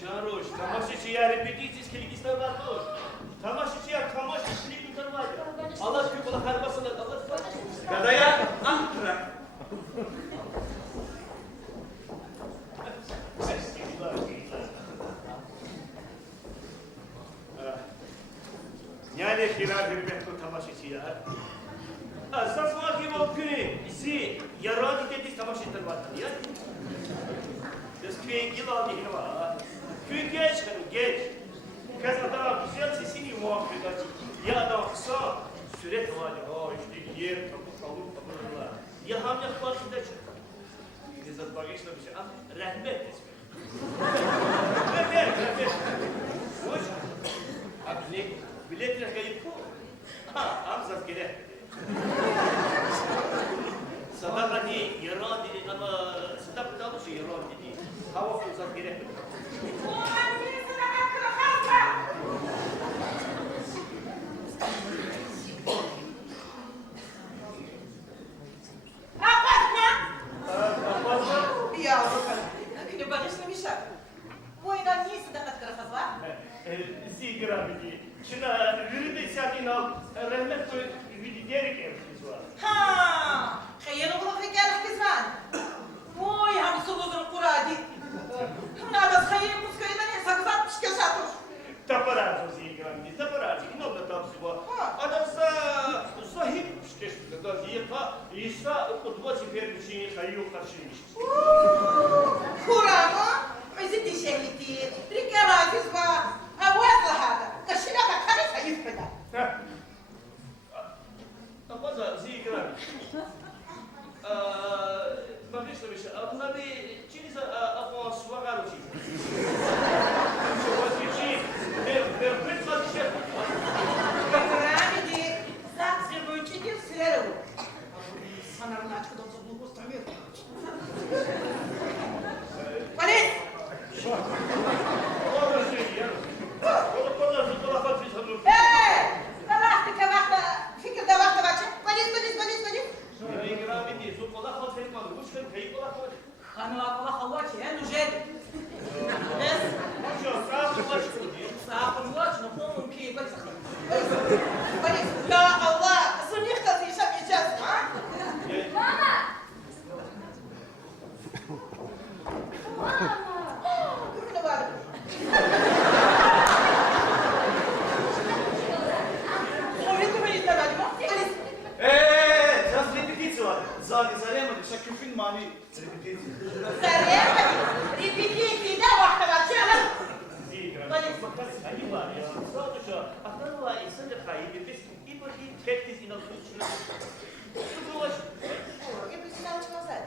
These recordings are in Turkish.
Чаруш, тамашичия репетицијски ставатош. Тамашичия тамашички тарваѓа. Аллах ќе кола харбасына, Аллах. Када ја антра. Yani hirar hürmetli tamaşıcıya. Asasma ki o günü isi yaradı dedi tamaşıcılar var ya. Biz köyün yıl aldı yine var. Köy geç kanı geç. Kız adam güzel sesini muhabbet açı. Ya adam kısa süret var ya. İşte yer tapırlar. Ya hamle farkında çıktı. Bizzat bakışla bir şey. Rahmet ismi. Rahmet. Hoş. Abi biletler kayıp mı? Amzat gele. Sadakati yaran dedi ama sadakati tabu şey yaran dedi. Hava fırsat gele. Şuna rüde sakin al, rahmet koy, vidi diyerek evsiz var. Ha, خير والله في قالك كزمان. وي هم صوبون قرادي. هنا بس خير مسكينة سكزات مش كساتور. Taparaz o zigrandi, taparaz. Ne oldu tapsı var? Adamsa sahip işte da yipa, isa kudva sefermişini hayyu karşıymış. Kurama, mezidi şehiti, rikaraziz var. Avazla hada. Kaşına bakarız hayıf kadar. Tapaza zigrandi. Bakışla bir şey. Bunlar bir çiniz afon suvagar uçuyor. Программе захватывающие сферу. Сонарначка должна была устроить. Полез! Эй! Давай, кавахта, фикр давахта бача. Полез. Хану акала халвачи, ну жед. Без. Сапон лач, но помню ки полез. Я Аллах, сунихта ты шаг сейчас, а? Мама! Куда var? Зараз репетиція. Залі заремали, ще кюфін мамі репетиція. Репетиции, да, вахтова, чела? Они var ya. Sadece akıllı var insan da kayıp. Biz İbrahim tekniz inançlı. Bu var. Я бы сюда очень назад.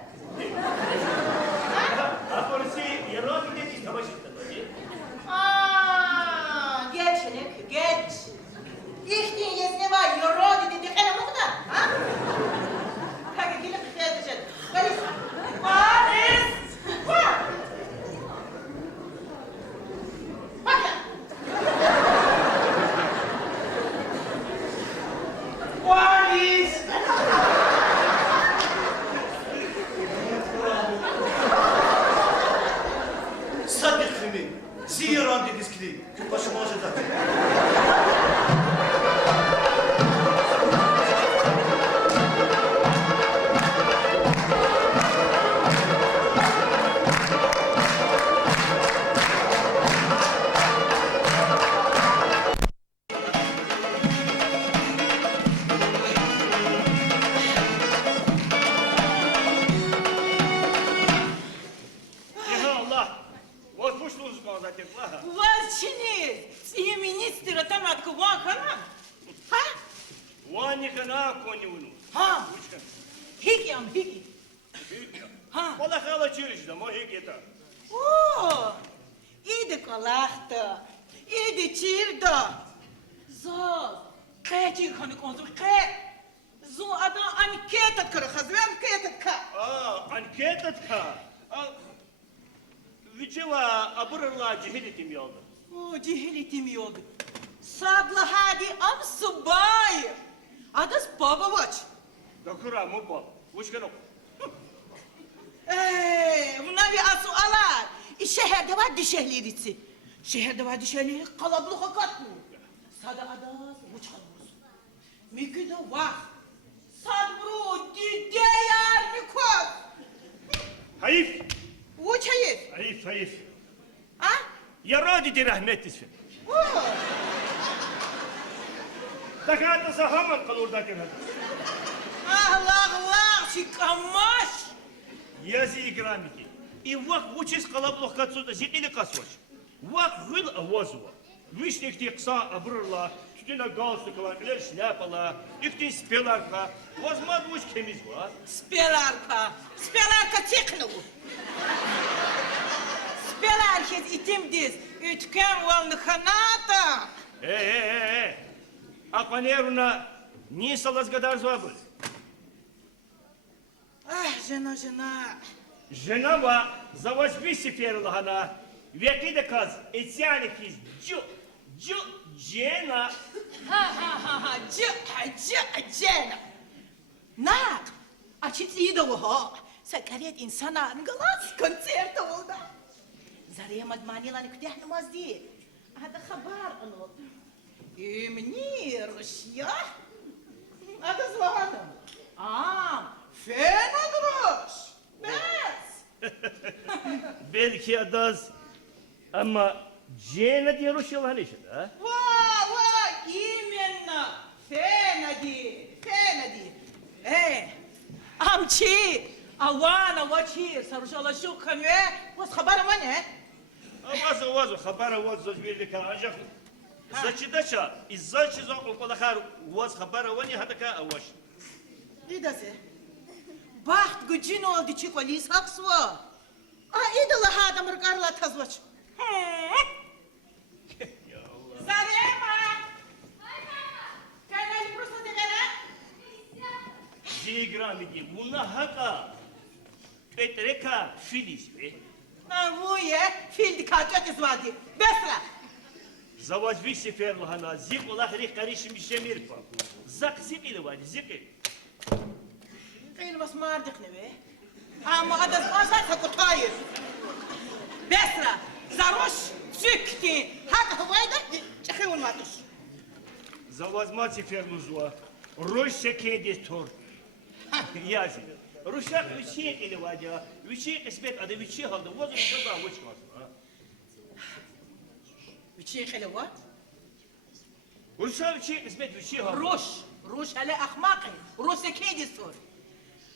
А polisi yaran dedi tamaşıttı. Геченик, геч. Ихний если var, юроди, dedi, ana mı da? Ha? Hadi gelip kıyafet. Polis. Polis. Bak ya. Polis. Sadık filmi. Ziyaran dediskili. Başıma acıda. Вас чинит. И министр там от Кувахана. Ha? Ваня kana koni unu. Ha? Hiki am hiki. Ha? Valla hala çürücüdüm o hikiyete. О, иди колахта, иди чирда. Зо, кэчи ханы консул кэ. Зо адам анкетат кара, хазве анкетат ка. Анкетатка. Вичева абырла cihilitim yolda. О, дихилитим йод. Садла хади ам субай. Адас баба вач. Dokura mu bol. Uçkan ok. Ey, bu navi asu alar. İşehir şehirde var dişehlerisi. Şehirde var dişehleri kalabalık katmıyor. Sada adas uçalımız. Mümkün de var. Sadbro değer mi koz? Hayif. Uçayız. Hayif, hayif. Ha? Yaradi rahmetlisin. Takatı sahaman kal orada kenarda. Allah şıkamaş. Yazı ikramiki. И вак учись калаблох кацуда зикили касваш. Вак гыл авазува. Вишнехти кса абрырла, тютина галстукала, илер шляпала, ихти спеларка. Возмад уч кемизва. Spelarka teknovu. Spelarkes itimdiz. Ütken vallı kanata. Акванеруна не салазгадар звабыл. Ah жена. Женава за возьми сеферлахана. Веки де каз, этяникиз, джена. Ha, cena. Nak, açık iyi de o ha. Sakaryat insana ngalas konserto oldu. Zarya madmanilan kütühnamaz değil. Hada haber anıl. منير يا هذا زوانم فين ادرس بس Belki adaz ama Cena diye Rusyalı işte ha? Vay именно фенади амчи авана вачи сарушала шукханве вас хабара мане Авазу, хабара вот зажбили канажах. Зачидача, из-за чего около хар вас хабара вани хатака аваш. İdası. Baht gücün oldu çıkvali saksva. İdala hadam rgarla tazvaç. Zarema. Kanal просто degara. Жиграмики, бuna haka. Petreka filis ve. Vuye fil dikkat izvadi. Besra. Завозви сеферлахана, зик улах рих каришим бишемирпа. Зак зикили вали, зикили. قيل بس ما ردك نبي اما هذا زمان كطاير بسرة زروش سكتي هذا هو هذا تخيل ما تش Завозма сеферлузуа. Роща кедис тор. Язи. Рушак вичи или вадя. Вичи эсбет, а да вичи халда. Возу шага вичкас. بتشي خلوة Руша вичи эсбет вичи халда. روش على اخماقي روش كيدي صور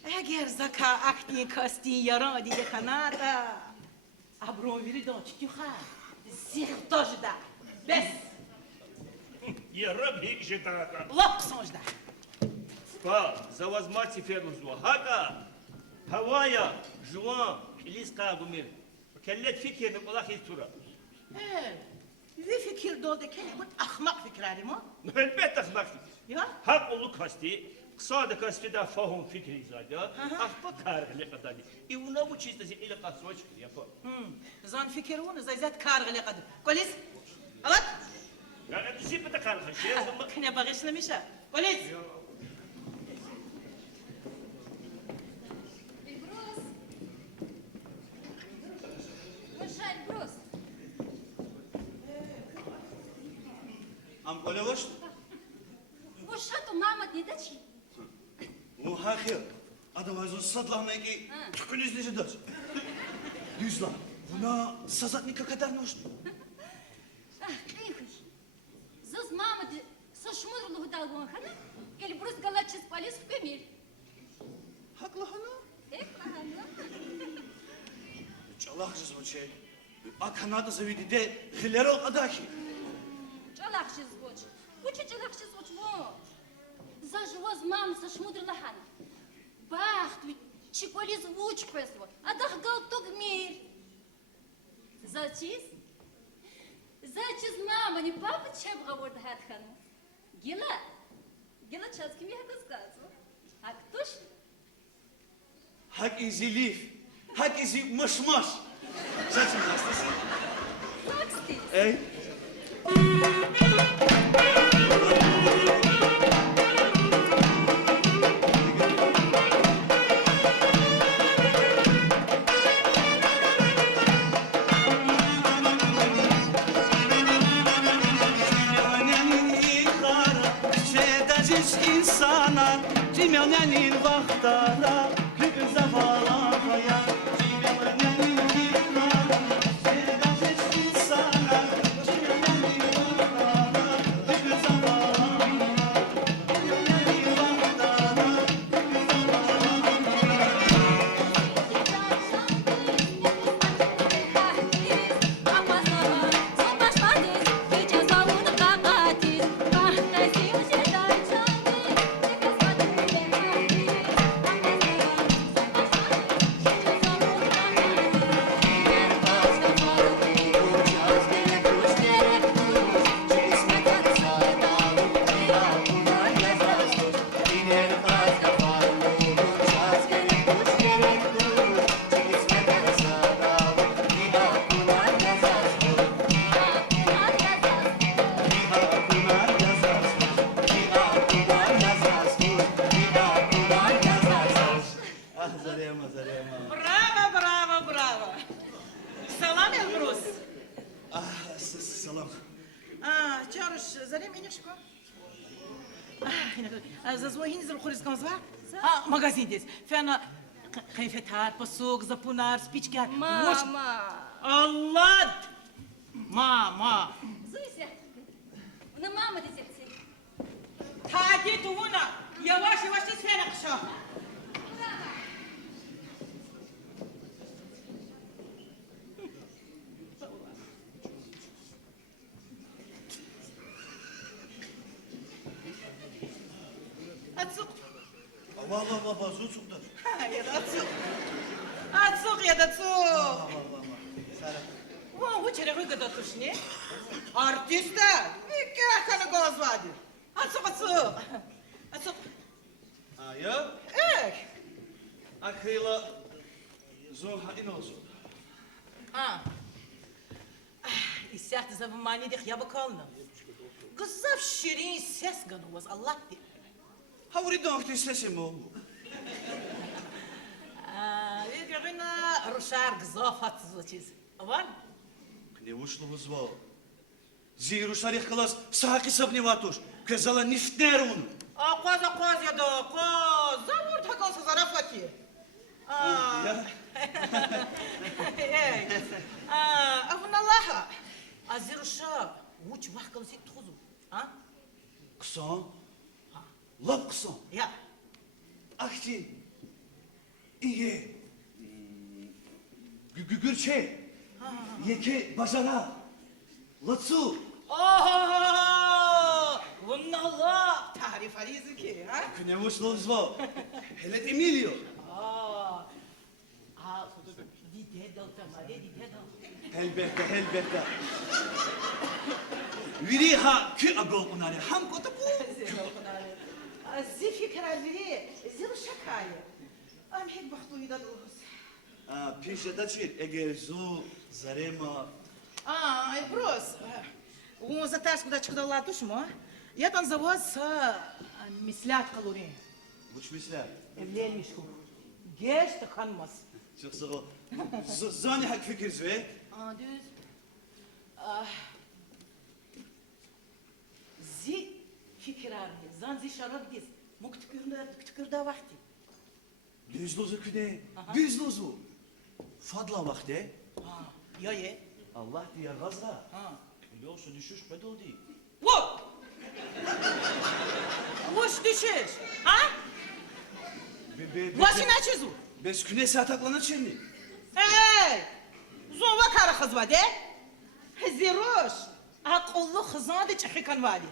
اگر زكا اختي كاستي يرادي خناتا ابرون ويري دو تشخا زيخ توجدا بس Я раб хик жетака. لقصوج ده Завозма сеферлузуа. Хага. Хавая. Жуан. Илис кагумир. Келлет fikir улах истура. في فكر دول ده كلمة أخمق فكرة ما؟ Elbette ahmak fikir. يا Hak olu kasti, kısa kasti da fahum fikri zaten. Ahpa kargılı kadar. İvuna bu çizde zikriyle kasva çıkıyor yapar. زان فكرون زي ذات كارغ اللي قدم كويس؟ غلط؟ Yani zipte de kargı şey. كنا بغيشنا مشا كويس؟ البروس وش البروس Am kolevaş? وش هاتو ماما ديدتشي O hakir. Adamazın sadlamayı tükünüz nece der. Yüzla. Buna sazatnika kadar noş. ايخش زوز ماما دي سشمر له دالون خنا البروس قالتشي سباليس في كمير Haklı hana. ايه فهمنا Çalak звучит. Аканата заведи де хилеро адаки. جلاخش زوج وش جلاخش زوج مو زاجوز ماما سشمر لهنا باخت شكولي زوج بسوا ادخ قلتو مير زاتشيز мама, не папа чем говорит хатхану. Гила часки мне это сказал. А кто ж? Hak izi lif. Hak izi mışmaş. Saçım hastası. Так стиль. Ey. Çimenenin vaxtara Kıza valaya Çimenenin vaxtara Sevda seçkin sana Çimenenin vaxtara Kıza valaya Çimenenin vaxtara Ah Zarema, Zarema. Bravo, bravo, bravo. Salam, Elbrus. Ah, salam. Чаруш, зарем инешко. Зазвонить за рухорис конзва? Магазин здесь. Фена кайфетар, посук, запунар, спички. Мама! Allah! Mama! Зуся! Вона мама дитятці. Hadi tuvuna. Yavaş yavaş tez fena kışa. Atsuk. Valla baba, zucuklar. Ya da atsuk. Atsuk ya da atsuk. Sara. Bu çere gıda tuşni. Artista. İki akanı göz vardı. Atsuk atsuk. Atsuk. Ya? Akıyla zor hain olsun. İstihti zamanı dik ya bakalım. Kızaf şirin ses ganı Allah di. Ha vuri donkti sesim o. Видно, рушар гзофат звучит. Вон? Ne uçluğumuz var. Ziru şarih kılas saki sabni vatuş. Kezala niftner onu. Коз я да, коз. Завур такон со зарафаки. Ya? Авналаха. Азируша, уч вахкал сик тузу. Kısan. Lap kısan. Я. Akçi. İyi. Gürçe. Yeke bacana. Latsu. Вунналла. Тариф аризки, Ne uçluğumuz var. Hele Emilio. Дидедал тамаре, дидедал. Elbette, elbette. Viriha kü agol unare. Ham kota bu. زي فكرة الفري زي الشكاية أنا هيك بخطو يدا دوس Pişadaçı egerzu zarema. Брос он заташ куда чыкда латуш мо я там завоз мислят калорий Uç misler. evlenmişim geç de kanmaz Çok sağ ol. Zani hak fikir zve. düz zi fikir abi zan zi şarap diz muktukürda vakti Düzlozu küde. Düzlozu. Fadla vakte. ya ye Allah diye gazla. Yoksa düşüş bedol değil. Vop! Vuş düşüş. Ha? Başına çizu. Bez künesi ataklanan çelni. Hey! Zonva kara kız var de. Ziroş. Akıllı kızına da çekikan var de.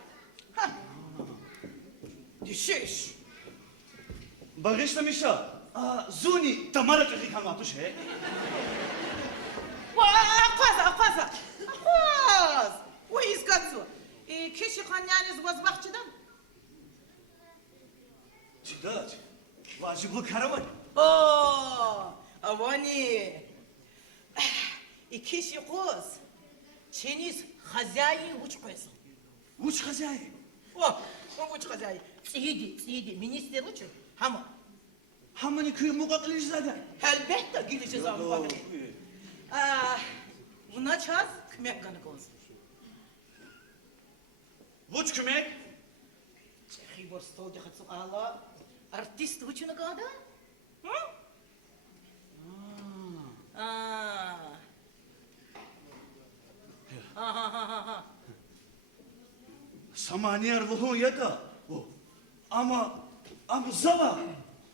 Düşüş. Bağışlamışa. Zuni tamara çekikan vatuş he. Akaz. O izgatsu. Kişi kanyaniz vazbakçıdan. Çıdaç. Vacibli karavan. Avani. Kişi kız. Çeniz хозяин uç koysun. Uç kazayı. Uç хозяин. Tsiidi. Minister uçun. Hamı. Hamani köyü mukakkiliş zaten. Elbette gideceğiz abi bakın. Buna çaz, kümek kanık olsun. Uç kümek. Çekhi bor stol dikkat Allah. Артист учена года? Сама нерву я да. Ama zava.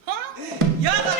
Ha? Ya da.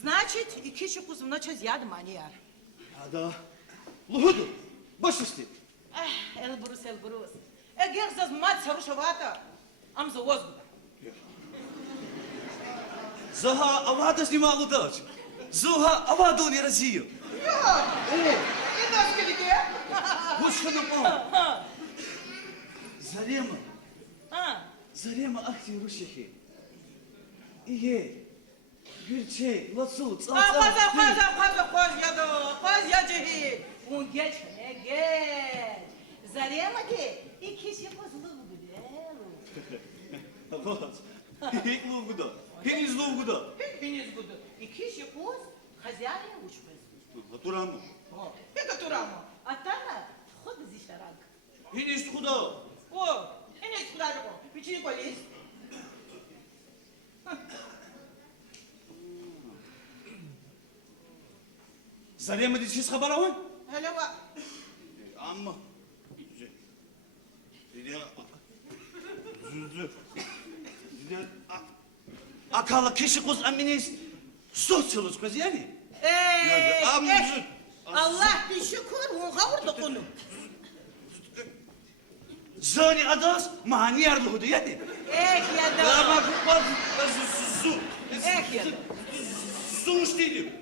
Значит, и киши кузумна чоз яд манияр. Да. Лугуду, baş üstü. Elburus. Герзаз мать сарушавата. Амза озгуда. Zaha avada snimalı daç. Zuha avada ne razıyor. И ножки где? Hoş kadın o. Zarema. Zarema akti Rusyahi. İyi. Gülçe, nasıl? Khoz yadı. Un geç ne geç. Zarema ki iki şey kozlu gudelo. Вот. Хек лугуда. Хек лугуда. Хенис гуду. İki şey koz хозяин учбез. Натураму. Это турама. А тана ход зишарак. Хенис худа. О, хенис худаго. Пичи колис. Zarema dişiz haber avan? Hele bak. Amma. Akala kişi kuz aminiz. Sosyalız kız yani. Allah bir şükür, ona vurdu konu. Zani adas mani yarlıhudu yani. Ya da. Ama bak su. Ya da. Su ustiydim.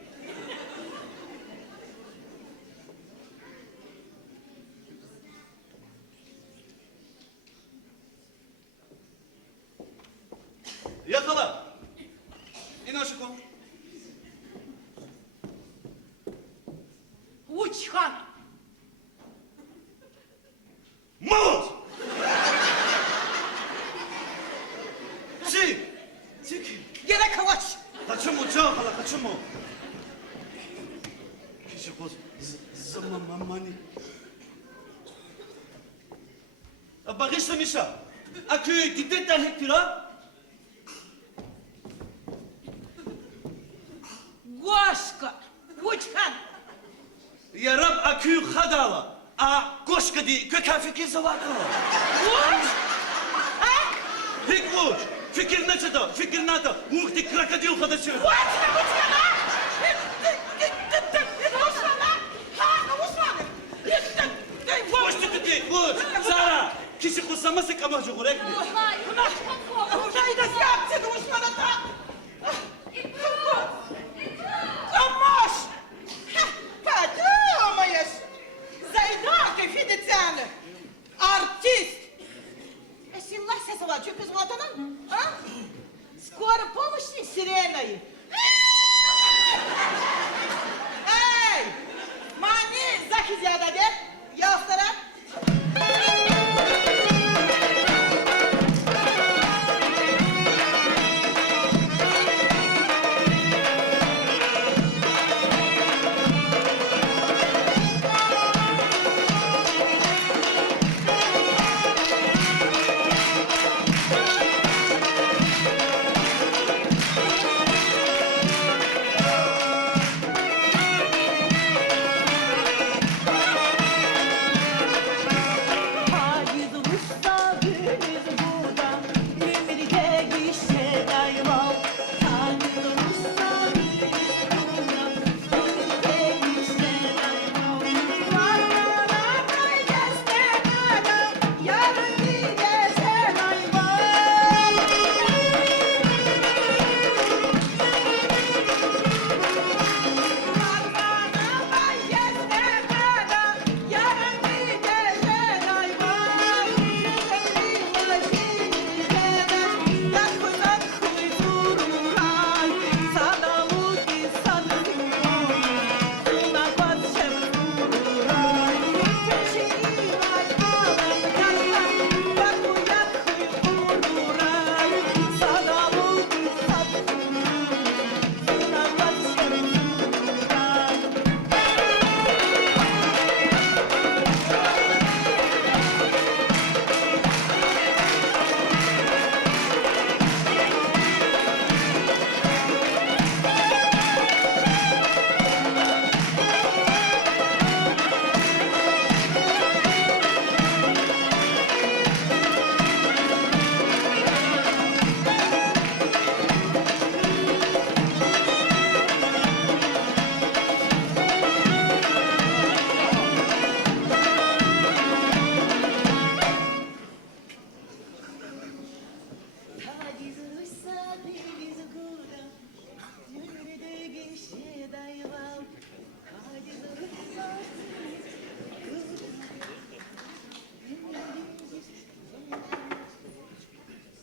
Учхан. Молод! Цик! Цик! Gene kılıç. Почему, Джохала, почему? Кишикоз, замамамани. Багиша Миша, а ты где хектира? Goşka. Учхан. Я раб акю хадала, а кошка ди kökafiki zavakro. Uç. Ha? Hikvuç, fikir ne çada, fikir nada, muhti krokodil kadası. Учхан, учхан, ha? Учхан, ha? Ha, учхан. Koş tütü, vuç, Sara, kişi kusaması kamacı kurek mi? Ой, Уже да сяпте, да уж надо так. Камаш! Подумаешь, Зайдака Федицяна, артист. Сила сесала, что без ватана? А? Скоро помощь сиреной. Эй! Мани, захизяда, нет? Я стара.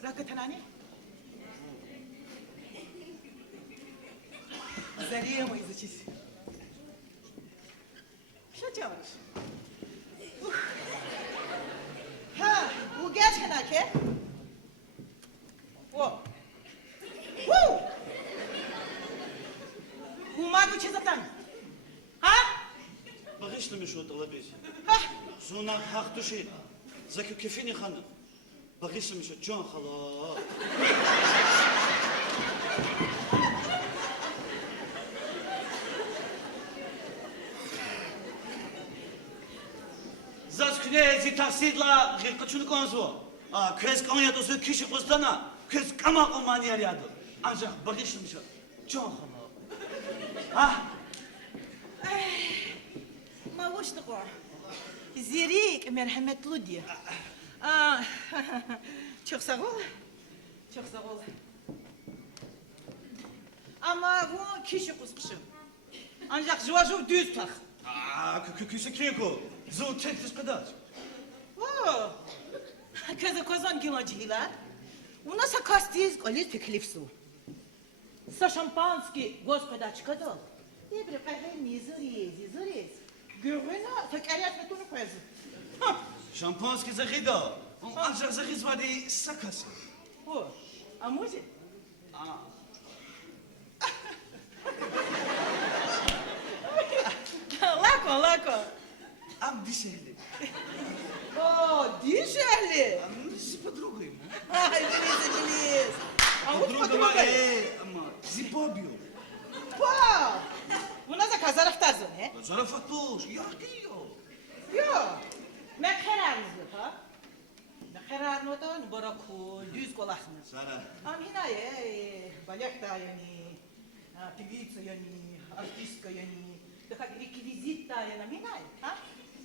Ракотанани? Зарема изучись. Что делаешь? Ha, bu gerçekten ki. O. Woo! Umaru çizatan. Ha? Багишна Миша талабез. Ha? Зуна хак души. Закю кефини хана. Багишна Миша Джон хала. Заскнези таксидла гилкачун конзво. А кез каня досы киши кустана. Кез кама комания ряду. Анжак багишна Миша Джон хала. А? Mavuştuk o. Zirik merhametli diye. Çok sağ ol. Çok sağ ol. Ama bu kişi kusmuşum. Ancak juvajur düz tak. А, киси кеко. Зу тетис кадат. О, кızı kozan gilacıyla. У нас акастиз колес пеклипсу. Со шампански господа чкадо. Не припахай не зурези, зурези. Görüna, tekeriyat metonu koyazı. Şampanski zakida. Ancak zakiz var diye sakası. O, amuzi. Lako. Am dişehli. О, дишали. С подругой. Ай, Денис. А вот Подруга подруга. моя, Зипобио. Вау. У нас заказали в Тарзане. Зарafatoş, ya diyor. Yo. Ne kararınız ha? Ne kararını da nubara kol, düz kolakını. Sara. Am hinaye, balyak da yani, pivitsa yani, artistka yani, daha rekvizit da yani, hinaye, ha?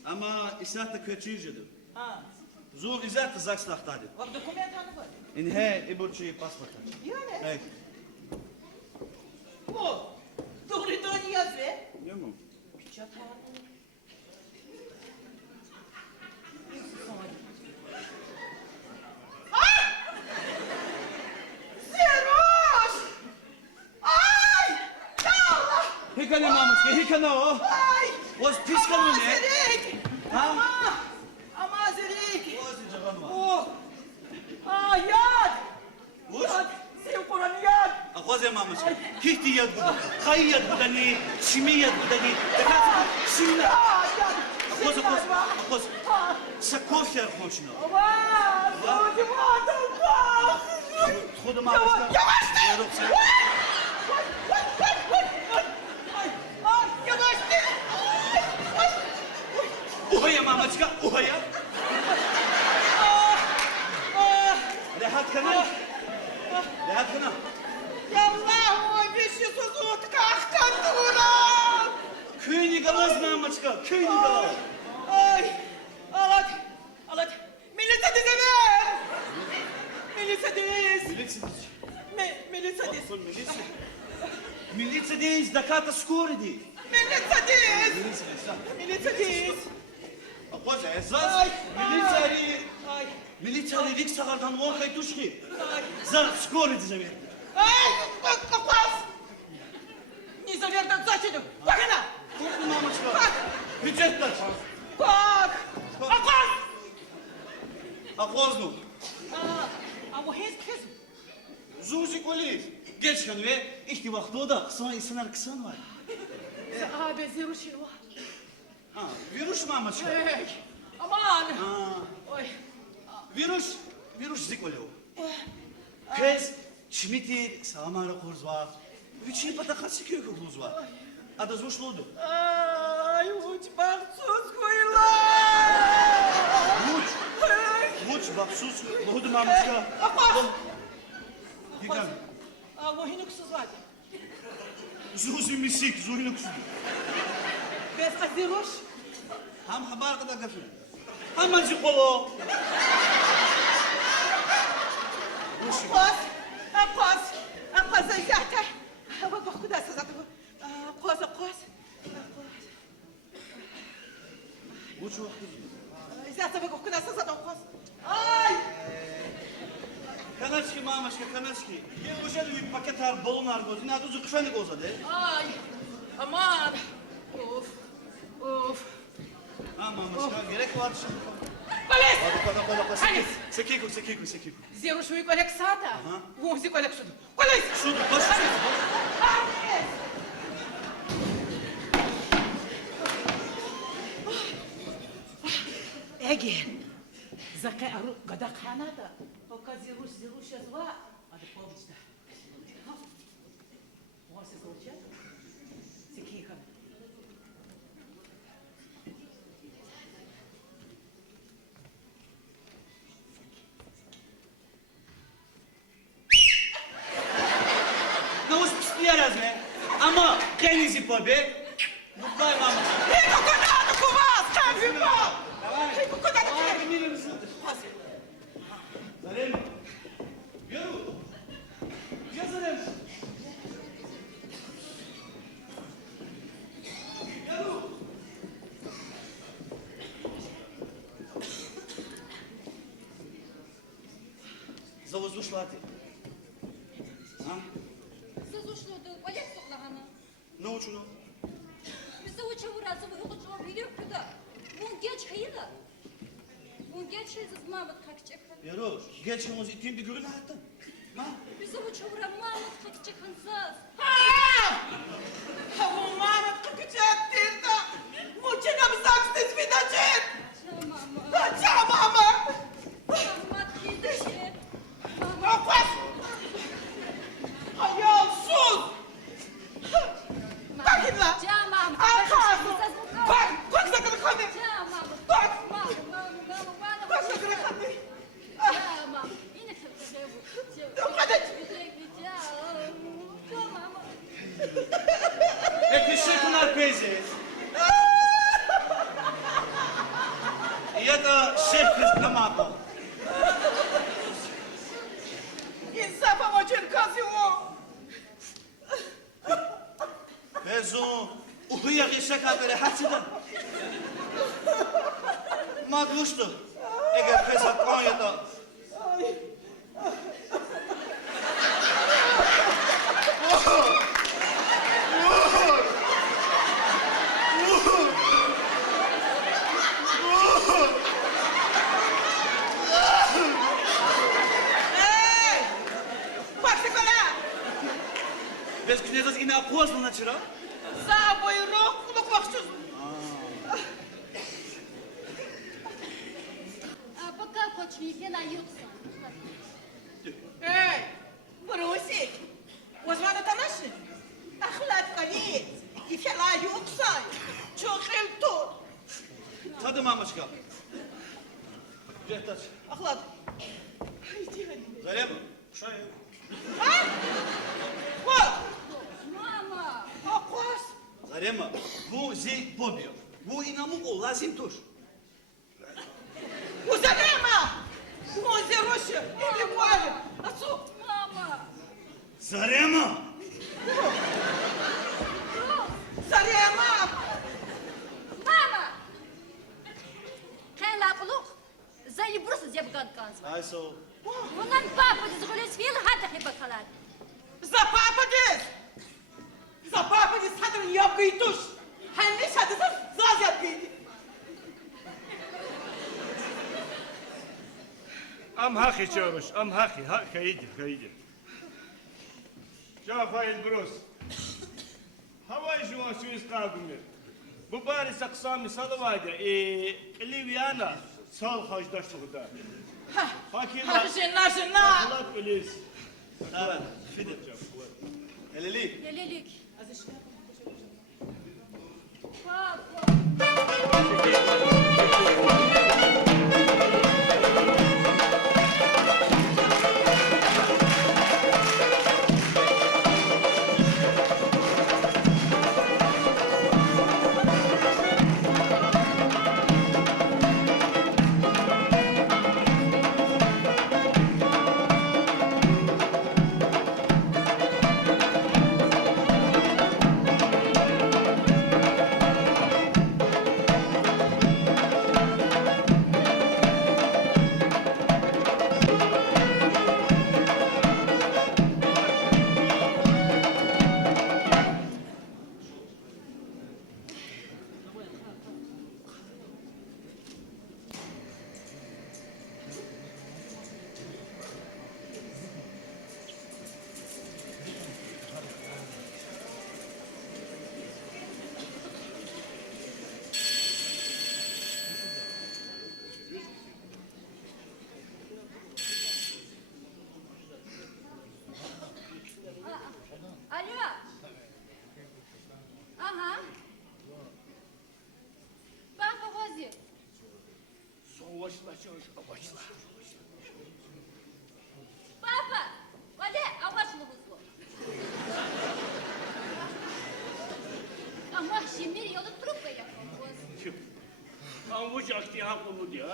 Ama isat kötüydü. Ha. Zor izat zakslaktaydı. Bak dokumentanı var. In he iburçu paspata. Yani. Evet. O, doğru da yaz ve. Ne mu? Pichata. Zeroş! Ay! Allah! Hikane mamuske, hikane o. Ay! Was piskanı ne? Zerik! Ha? Ama Zerik! Was cagan var. Oh! Ay yad! Uç. Yad! Sev Kur'an'ı yad! Akwaze mamuske. Kihti yad buda. Kay yad buda ni. Çimi yad buda ni. Şimdi. Ay yad! Akwaze. Sakov yer konuşunu. Aman! Soğudu bu adam bak! Kudu mamuske. Yavaş! Yoruk sen. Ay yavaş! Uhaya mamuske. Uhaya. Rahat kana. Rahat kana. Yallahu beşiğsiz utkak kandıra! Köyünü galaz mamuske. Köyünü galaz. Ay! Alat! Melisa dizeme! Melisa diz! Melisa diz! Milica diz da kata skori di. Melisa diz! Melisa diz! Akwaze ezaz. Ay. Ay! Milica dik sagardan o kay tuşki. Ay! Zar skori di zemi. Ay! Kapaz! Незаверно зачем? Погана! Kudu mamuske. Hüccet taç. Bak! Kapaz! Akwaznu. Ama hiç kız. Zuzi kolis. Geç kan ve ihti vakti o da sana insanlar kısan var. Abi ziruşi var. Ha, virüs mamuske. Ey! Aman! Ha, Oy! virüs zikole o. Kez çimiti samara kurz var. Üçü patakası köy kurz var. Adı zuşludu. Ay, uç baksız koyular! Muç bak sus. Buhudu mamuske. Dikan. Ama hinuksuz var. Zuzi misik, zuhi nuksu. Bez aziruş. Ham habar kadar gafir. Ham zikolo. Apas zayata. Bak kuda sazat. Qos. Muç vakti. Zata bak kuda sazat qos. Ay! Kanatski mamuske, kanatski. Gel uçadı bir paket har bolunar gözü. Ne tuzu kıfani goza de. Ay! Aman! Of! Ha mamuske gerek var şimdi. Polis! Kola. Halis! Sekiku. Зируш вы колексата? Ага. Вовзи колексуду. Колес! Şurada koş. Ege! Закай ару гадак ханата. Пока зируш язва, а да повече. Може се случат? Секиха. Ne uç pisliğe razme. Ama denizi pobe. Buklay mamuske. Ей, куда у вас? Там вино! Ей, куда ты? Abi bilir misin? Zarem. Yürü. Yazarım. Yürü. Завоздушлати. А? Siz uçludu, Oleg soğlağını. Ne uçunu? Bizi uç çavurası bu uçuyor biliyor kuda. Bu geç hayır. Bu geç hayır Mahmut kakacak. Yaro, geçimiz itim bir görün hatta. Ha? Bize bu çavura Mahmut kakacak hansız. Ha bu Mahmut kakacak derdi. Muçina bizaksız vidacet. Tamam. Kaçam ama. Mahmut gidecek. Akwaz. Hayal sus. Bakın lan. Tamam. Arkası. Bak, bak sakın kanı. Tamam. Bak. Bak sakın kanı. Tamam. Yine kakacak bu. Domates. Tamam. Teşekkürler Peyzes. Ya da şef kız kamako. İnsafım için kazıyor. Bezo, uhuya geçe kadar haçıdan. Maduştu. Eğer pesat Konya'da. Hey! Bak sakın. Bez knezas ina akwas na çıra. Sağ buyruk, kulak baksız. Пока хочешь, не наються. Эй, брусик, возьмана танаши. Ахлат калит, и фела юксай. Чохел тут. Tadı mamışka. Cehtaç. Ахлат. Haydi hadi. Zalem. Şayet. Ha? Bak, Мама! akwas. Zarema, bu zi pobiyor. Bu inamuk o lazım tur. Uzanema. Мозе роща, или куали. Отцу. Мама! Zarema. Зарема. Мама! Хэн лапулук? Зайли бурса зябган канзва. Ayso. Bundan papa dizgulesi fil hatta hiba kalan. За папа дес. За папа дес хадр yapgıyı tuş. Henni şadısı zaz yapgıyı. Am haki çavuş, am haki, haydi, haydi. Cafail Bros. Havay şu an şu iskabımı. Bu bari saksami salıvayda, Livyana, sal hacdaşlığı Hakila, Jena jena. kulak öyleyse. Evet. Fidel. Eleli. Lelelik. Papa! Alo. Aha. Papa vozi. Soğulaşla çavuş, avaşla. Папа, воде, а вашу вызвал. А махши мир, я вот трубка я помоз. Anvuç akti haklı diye.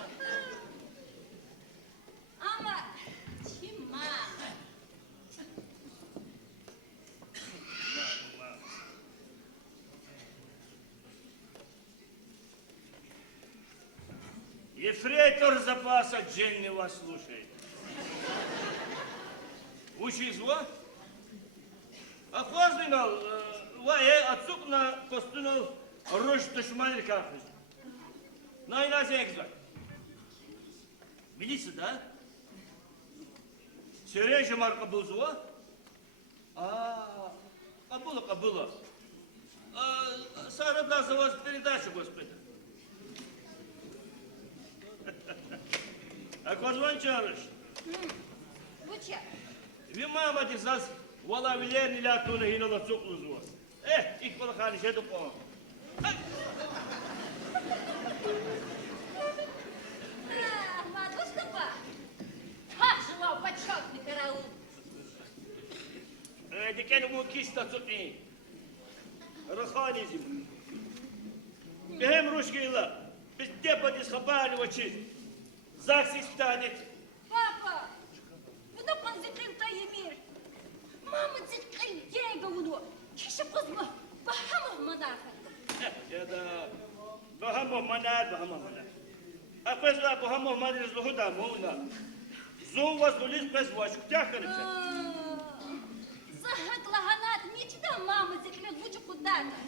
Ama çima. Ефрейтор запаса Дженни вас слушает. Учи зло? Охвазнинал, вае отцук на постунал Ruş düşmanı kalkmış. Nayla zengin var. Bilirsin da. Söyle marka bozuğa. Kabul. Сара даст за вас передачу, Господи. А Козван Чарыш, Буча. ви мама дизас, вала вилерни лятуна хинала цуклузу. İlk balık hali şey toplamam. Матушка ба. Как жила почетный караул. Dikeni bu kista tutmayın. Rıkhanizm. Behem ruşkayla. Biz depadiz habari vaçiz. Zaks istadet. Папа, bunu konzekrin tayyemir. Mama zikrin yega bunu. Kişi kızma. Bahamah manafak. Ya da bahamah manar. Apesla bahamah manar zluhuda moğuna. Zul vas bulis pes vaç. Kutyakarıcı. Захак лаганат, ничего мама зикрин лучше куда-то.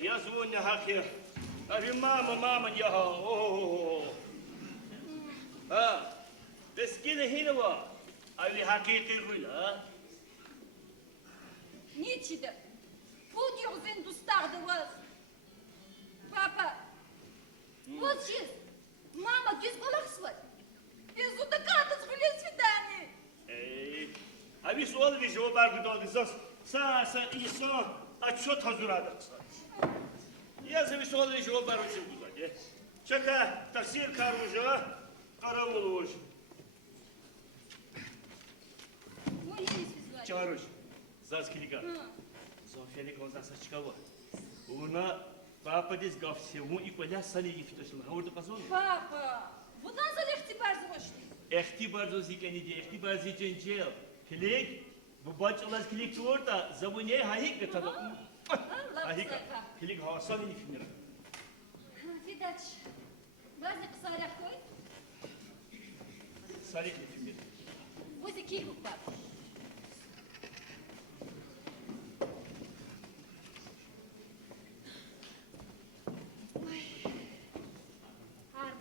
Я звоню хахи. А ви мама не ха. Biz gene hine var. Ali hakiki rüya. Ничего. Пудёр зиндустар да вас. Папа, вот сейчас. Мама, ты сбалахсвать. Без удаката сгуляй свидание. А ви суал ви жо баргудоди зас. Sa insan açot hazırladık. Ya se vi sual vi jo baruçim güzel. Çaka taksir karvuja karavuluş. Ой, есть свидание. Çağırış. Zas kilika. Zofiyeli konzansa çıkava. Ona papa diz gafsi mu ikola sali iftoşun. Orada kazon. Папа, bundan sonra ihtibar zıvaştı. İhtibar zozikleni diye ihtibar zicencel. Kilik bu baçılas kilik tuorta zabunye hayik de tadı. Hayika. Kilik hasan ilifnira. Видать, праздник писаря какой? Salik ilifnira. Возле Киеву, папа. Ой, harika.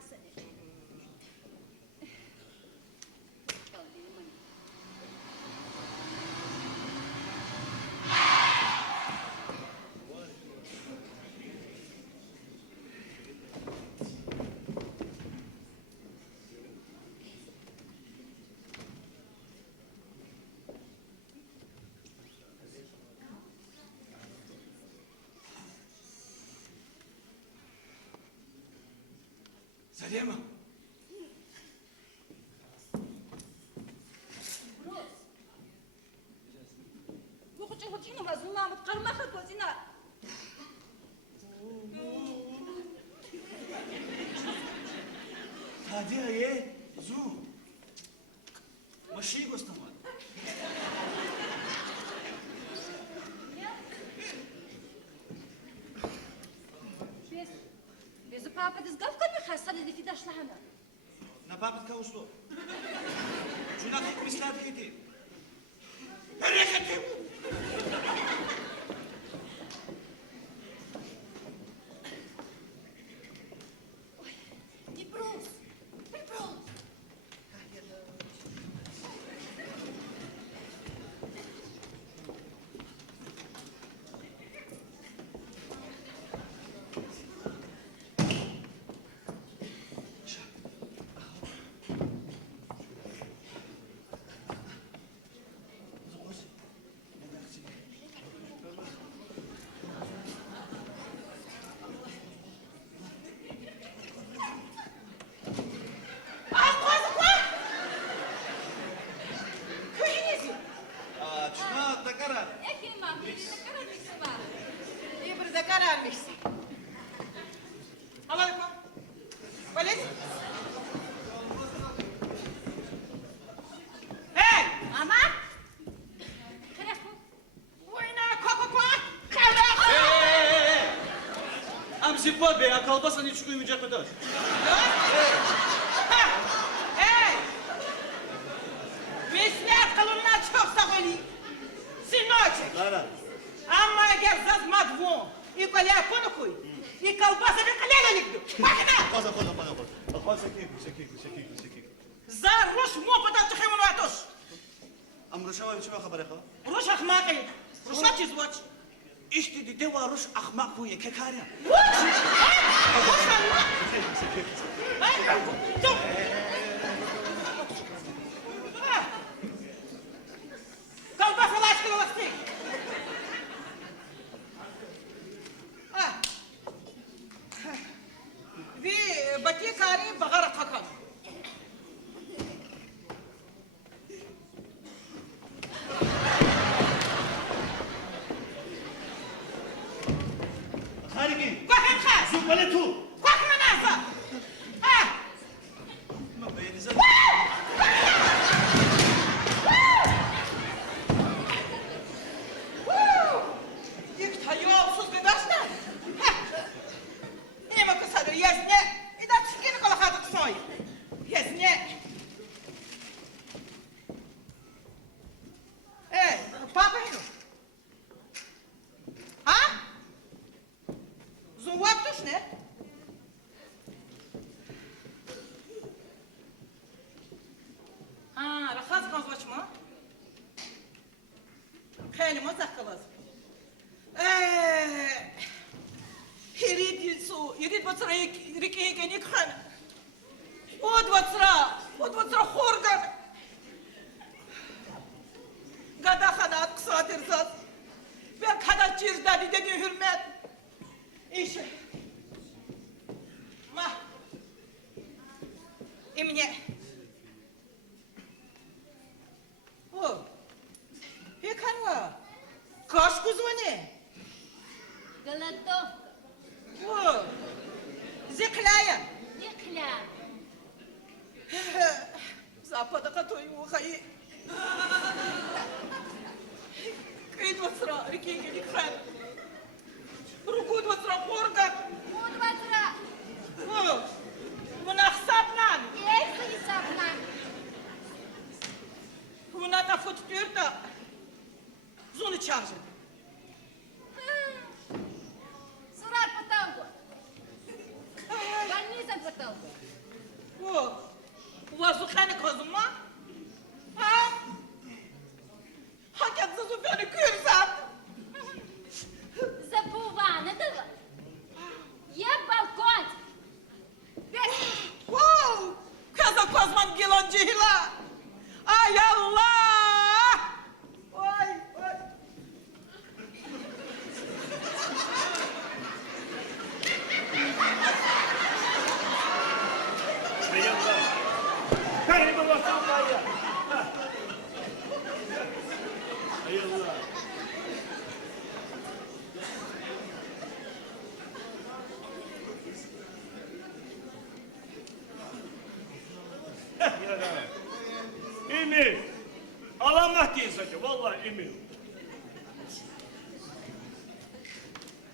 Zarema. Рос. Ну, хоть хоть вас мама кармаха козина. Hadi ye. Zu. Maşıyı göstermedi. Без папа дизгавками хасали ли фидаш лахана. Na papet ka uslo. Cuna tek mislat kiti. Hareketi. Не брос. Приброс. Cuna takara. Эх, мама, ты так красива. İyi bir de kararmışsın. Allah yapma. Polis. Hey! Ama? Хорошо. Oyna kokupa. Kavrak. Amsi bol be, kalbasan hiç uyumayacak kadar. Hey! Beslet kılınla çok sakın. Sinocek. Lara. Ama eğer zaz madvon, ikoля konu И колбаса бекалена ликду. Пахина! Koza. Koza şekil. За руш мо потом тхему ватош. Amruşa ve çime habere kal. Руш ахмаки. Руша чизвоч. İşte de varuş ahmak bu ye kekarya. Колбаса лачка ласти. Ви бати кари багара какал. Hariki. Bakın khas. Zubale tu. Bakın nasa. Ma beynize. İlk tayolsuz bir daşna. Ne mi kısadır yazne? Bir de çıkını kalakadık soy. Yazne. Papa hino. Ha? Zuvaptuş ne? Ha, rahat kalmışma. خیلی مزخرف. يريد بصرة ريكي نيكخن. ود بصرة خورغن. قد أخذت قصاتر زاد. بيك هذا تشير دادي دادي hürmet. إيش؟ ما. إمني. О. Хеканва. Кашку звони. Голодовка. О. Зеклая. Дикля. Запада который ухай. Кайд васра, реки геликхан. Рукуд васра порган. Муд ватра. О. Вунахсапнан. Ехали сапна. Вуната футпюрта. Зоны чаржен. Сурат поталгу. Больница поталгу. О. У вас уханы козума? А? Хотят за зубёны кырзат. Забувана, да? Я балкон. Вау! Каза козман гилон джихила. Ай Аллах! Ой, ой. Приемка. Как было самая? Eyvallah. Emil. Alamak değil zaten. Vallahi Emil.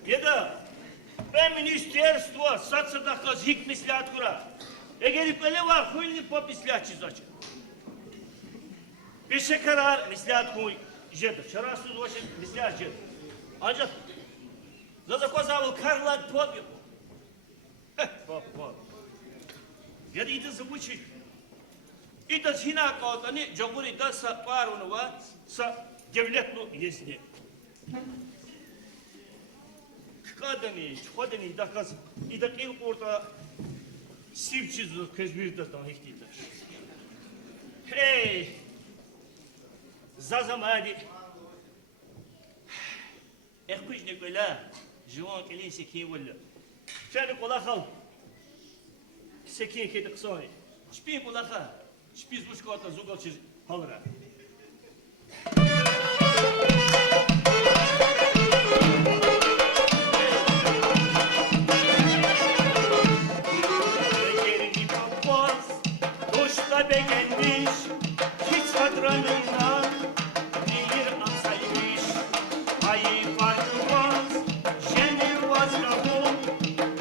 Еда, министерство соцсадахтаз хик мислят кура. Егер пелева хуйни по мислят чизача. Пеше карар мислят хуй жеда. Вчера суд очень мислят жеда. Анжа за заказал карлат побил. Папа. Еда иди забучи. Ида хина каутани жагури да са парунова са девлетну езне. Kadını da kaz, ida ilk orta sivçiz kezbir de daha ihtiyar. Hey, zazamadi. Ekkuj ne kola, juan kelin sekin valla. Şöyle kola kal. Sekin kedi kısani. Şpin kola kal. Şpiz buş kata zugal çiz halıra. Beğenmiş, hiç hadranından bir ansaymış. Ayı farkımaz, jeni vazgahım,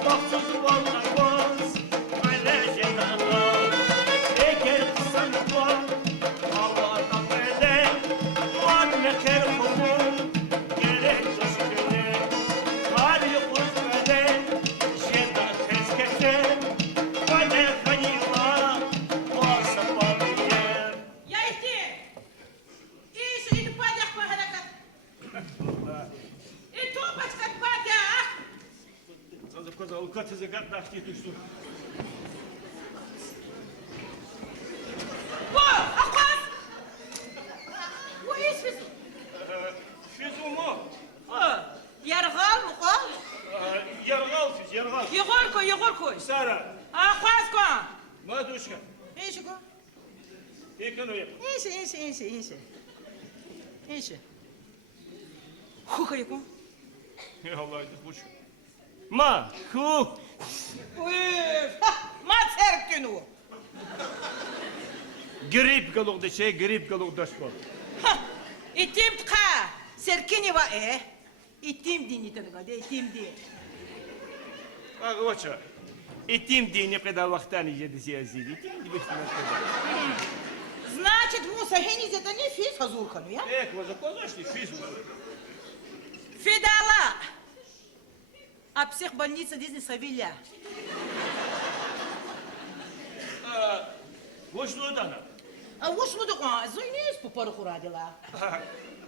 baksız vallakmaz, öyle jenanlar. Eğer kısan var, Allah'tan сказал, как ты загадал, ты что? О, Ахмат! Ой, физ. Физумо. Яргал, мукал. Яргал. Егорко. Сара, Ахматко. матушка, Ишко. экономия. Ише. Хухарико. Я Allah, это лучше. Ма, ху. Мацеркину. Гриб голубды, гриб голубды что? Итим тка. Серкинева Итим дини тангаде, итим ди. А вот что. Итим день, когда вахтани еды зиазили. Итим день, Значит, Муса Хенис это не физ хазурхану, я? Эх, вот закозашь ты физу. Фидала. А психбольница Дизни Савилья. Вот что это? А вот что такое? Зойнись по пару хурадила.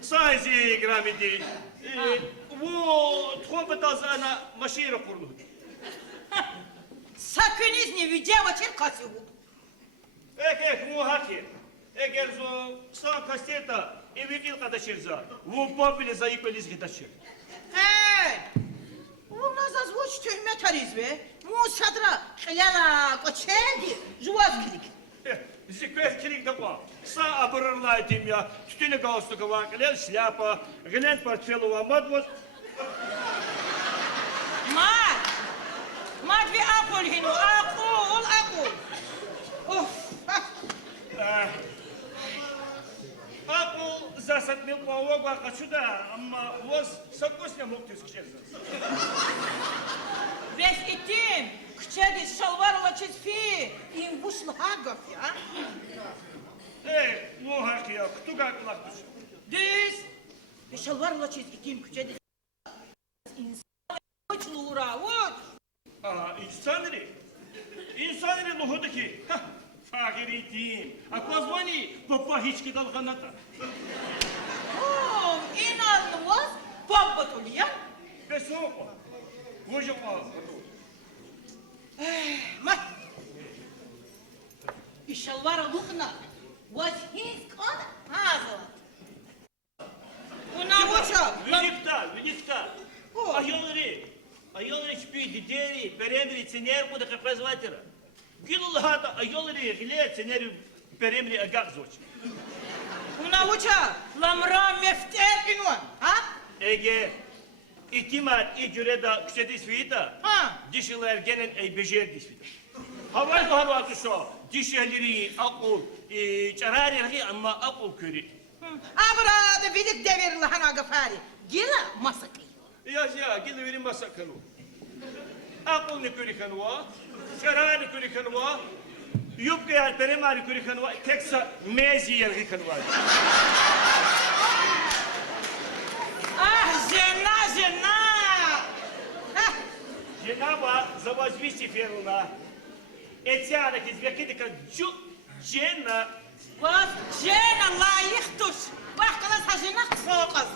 Сайзи граммити. Вот, хопата на машину курнуть. Sakınız ne videoya çekası bu. Эх, мухаки. Эгер зо сан кастета и видел когда черза. Во попили заикались гитачи. Bu nasıl zvoç töhmet arız be? Musadra xilala koçedi. Juvaz kilik. Зиквет килик дапа. Са абрырлай тим я. Тютюны галстука вакалел, шляпа, глянь портфелу вамад вот. Mat vi akul hinu, akul. Of. Апл засаднил плавога, хочу да, ама воз сакосня мог ты скчеза. Весь итим, кчedi şalvarla çizfi. İn buşlu hagaf ya. Мухаки я, кто как лахтуш? Düz. Ve şalvarla çiz itim kçedi. İnsan uçlu ura, uç. İnsanları luhudu ki. Fakiri tim. A pozvani попахички долганата. İnanılmaz. Babbatul ya. Бесоко. Боже мой. Mat. Bir şalvara lukna. Was his kod? Hazır. Una uça. Видикта. О. Айолари спи дидери, перемри ценер куда капазватера. Гилул хата айолари гиле ценер перемри агакзоч. Una uça. Lamra mefter inwan. Ha? Ege ihtimal icreda küşedi svita. Ha. Dişiler genen bejer disvita. Hava şu. Dişileri akul çarari rahi ama akul köri. Abra da bilik devirli hana gafari. Gila masakı. Ya gel verin masakalı. Akul ne köri kanwa, çarari köri kanwa. Yupke yer peremari köri kanwa. Teksa mezi yer kanwa. Ah jena. Женаба завозвисти феруна. Этяна кизвякидика джу жена. Was jena layık tuş. Vakıla sajına soğukaz.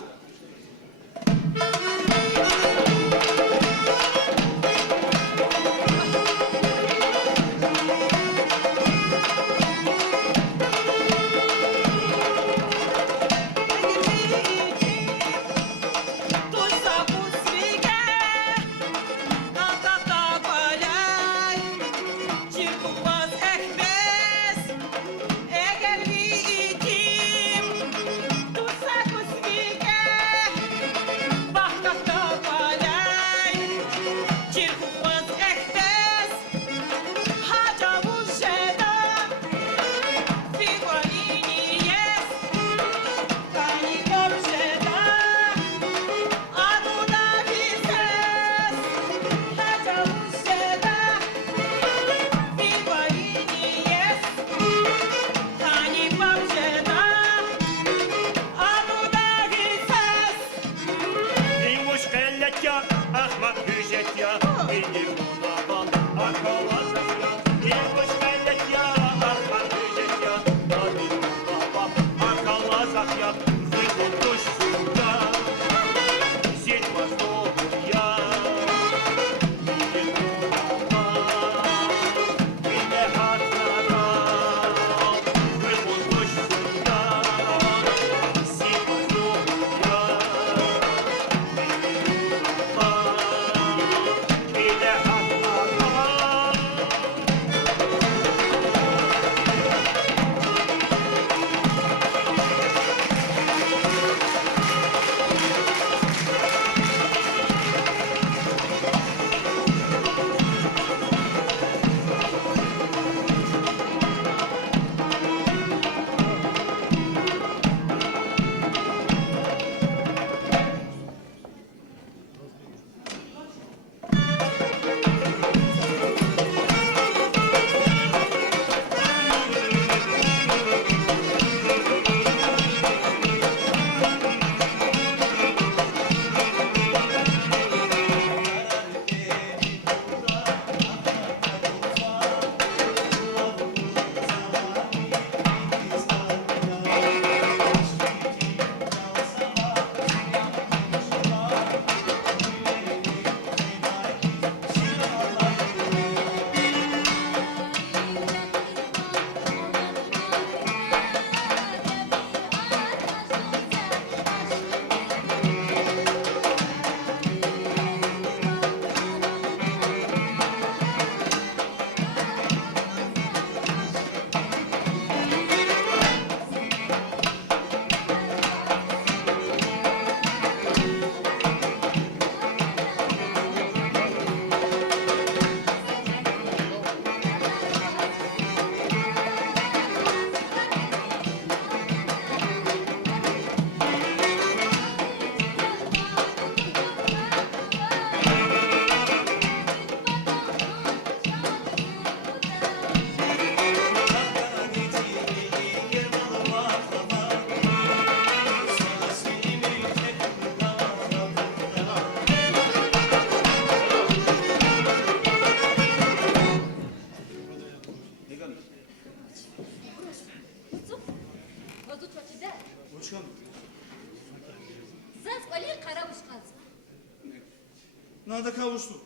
Nerede kavuştun?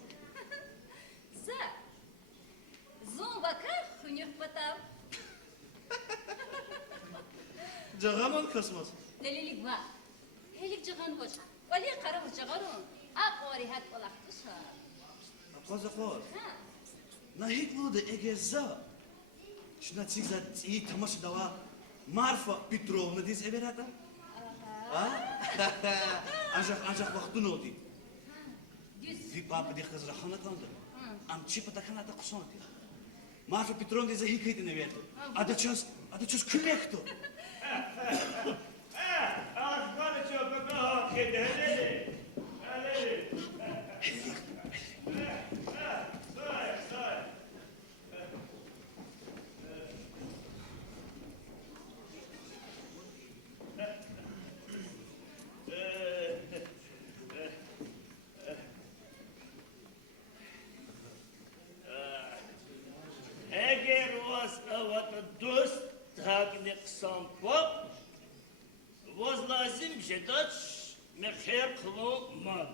Za. Zon bakar, hünüf batam. Cağaman kasmaz. Delilik var. Helik cihan boş. Vali karı cigarun. Aqori hat balaqtışa. Kazaklar. Ha. Nahik loda egeza. Şuna tsigza iyi tamaşı dava. Marfa Petrovna diz everata. Ha? Ancak vaktin oldu. Düz. Bir baba diye kızra hana kaldı. Am çipa da kanata kusan ki. Marfa Petrovna dize hikayetini verdi. Adı çöz kümekti. Az konuşuyor baba. Kedi hele. Hele. Say. Eğer was avata dost takne qsam pop was lazım jedach mekher qlo mal.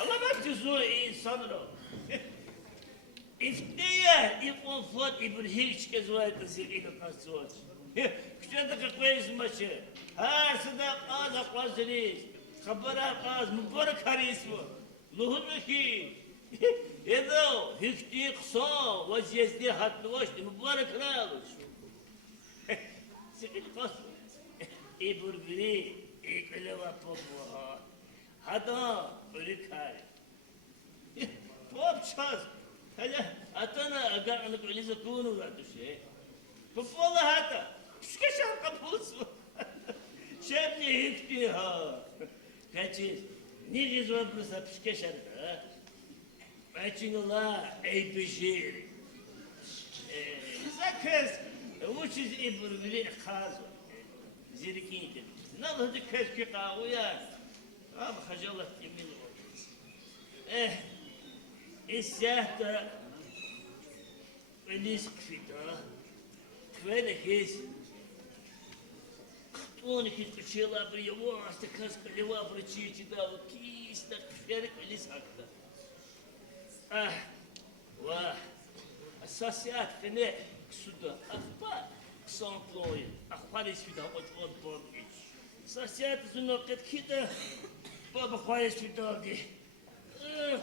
Allah bak tuzu insanlar. İfteye ifofot ibrhiç kezvayet zilin qasot. Küçük de koyuz maçı. Her sıda qaza qazriz. Xabara qaz mübarek harismo. Luhun ki إذا هكتي قصا وجيزدي هاتلوش مبارك رالوش سقيت قصو إبربري إكلوا بابوها هذا أريكاري باب شاز هلا أتنا أقال أنك عليزة كونوا لا تشي ففوالله هذا مش كشان قبوسو شابني هكتي ها كاتشيز نيجي زوار بلسا مش كشان ها Açınla ey beşeri. Sakız, uçuz ibrvili khazo. Zirikinti. Nalıdı keşke kavuya. Abi hacalat yemin oldu. İsyahta Elis kfita. Kvele kes. Ктони кичела при его, астакаска лева при чичи дал кис так ферик Elis hakta. Associat fene suda akhbar samploy akhbar isfida otod borgiç associat zunaqet kida baba khoyes fidardi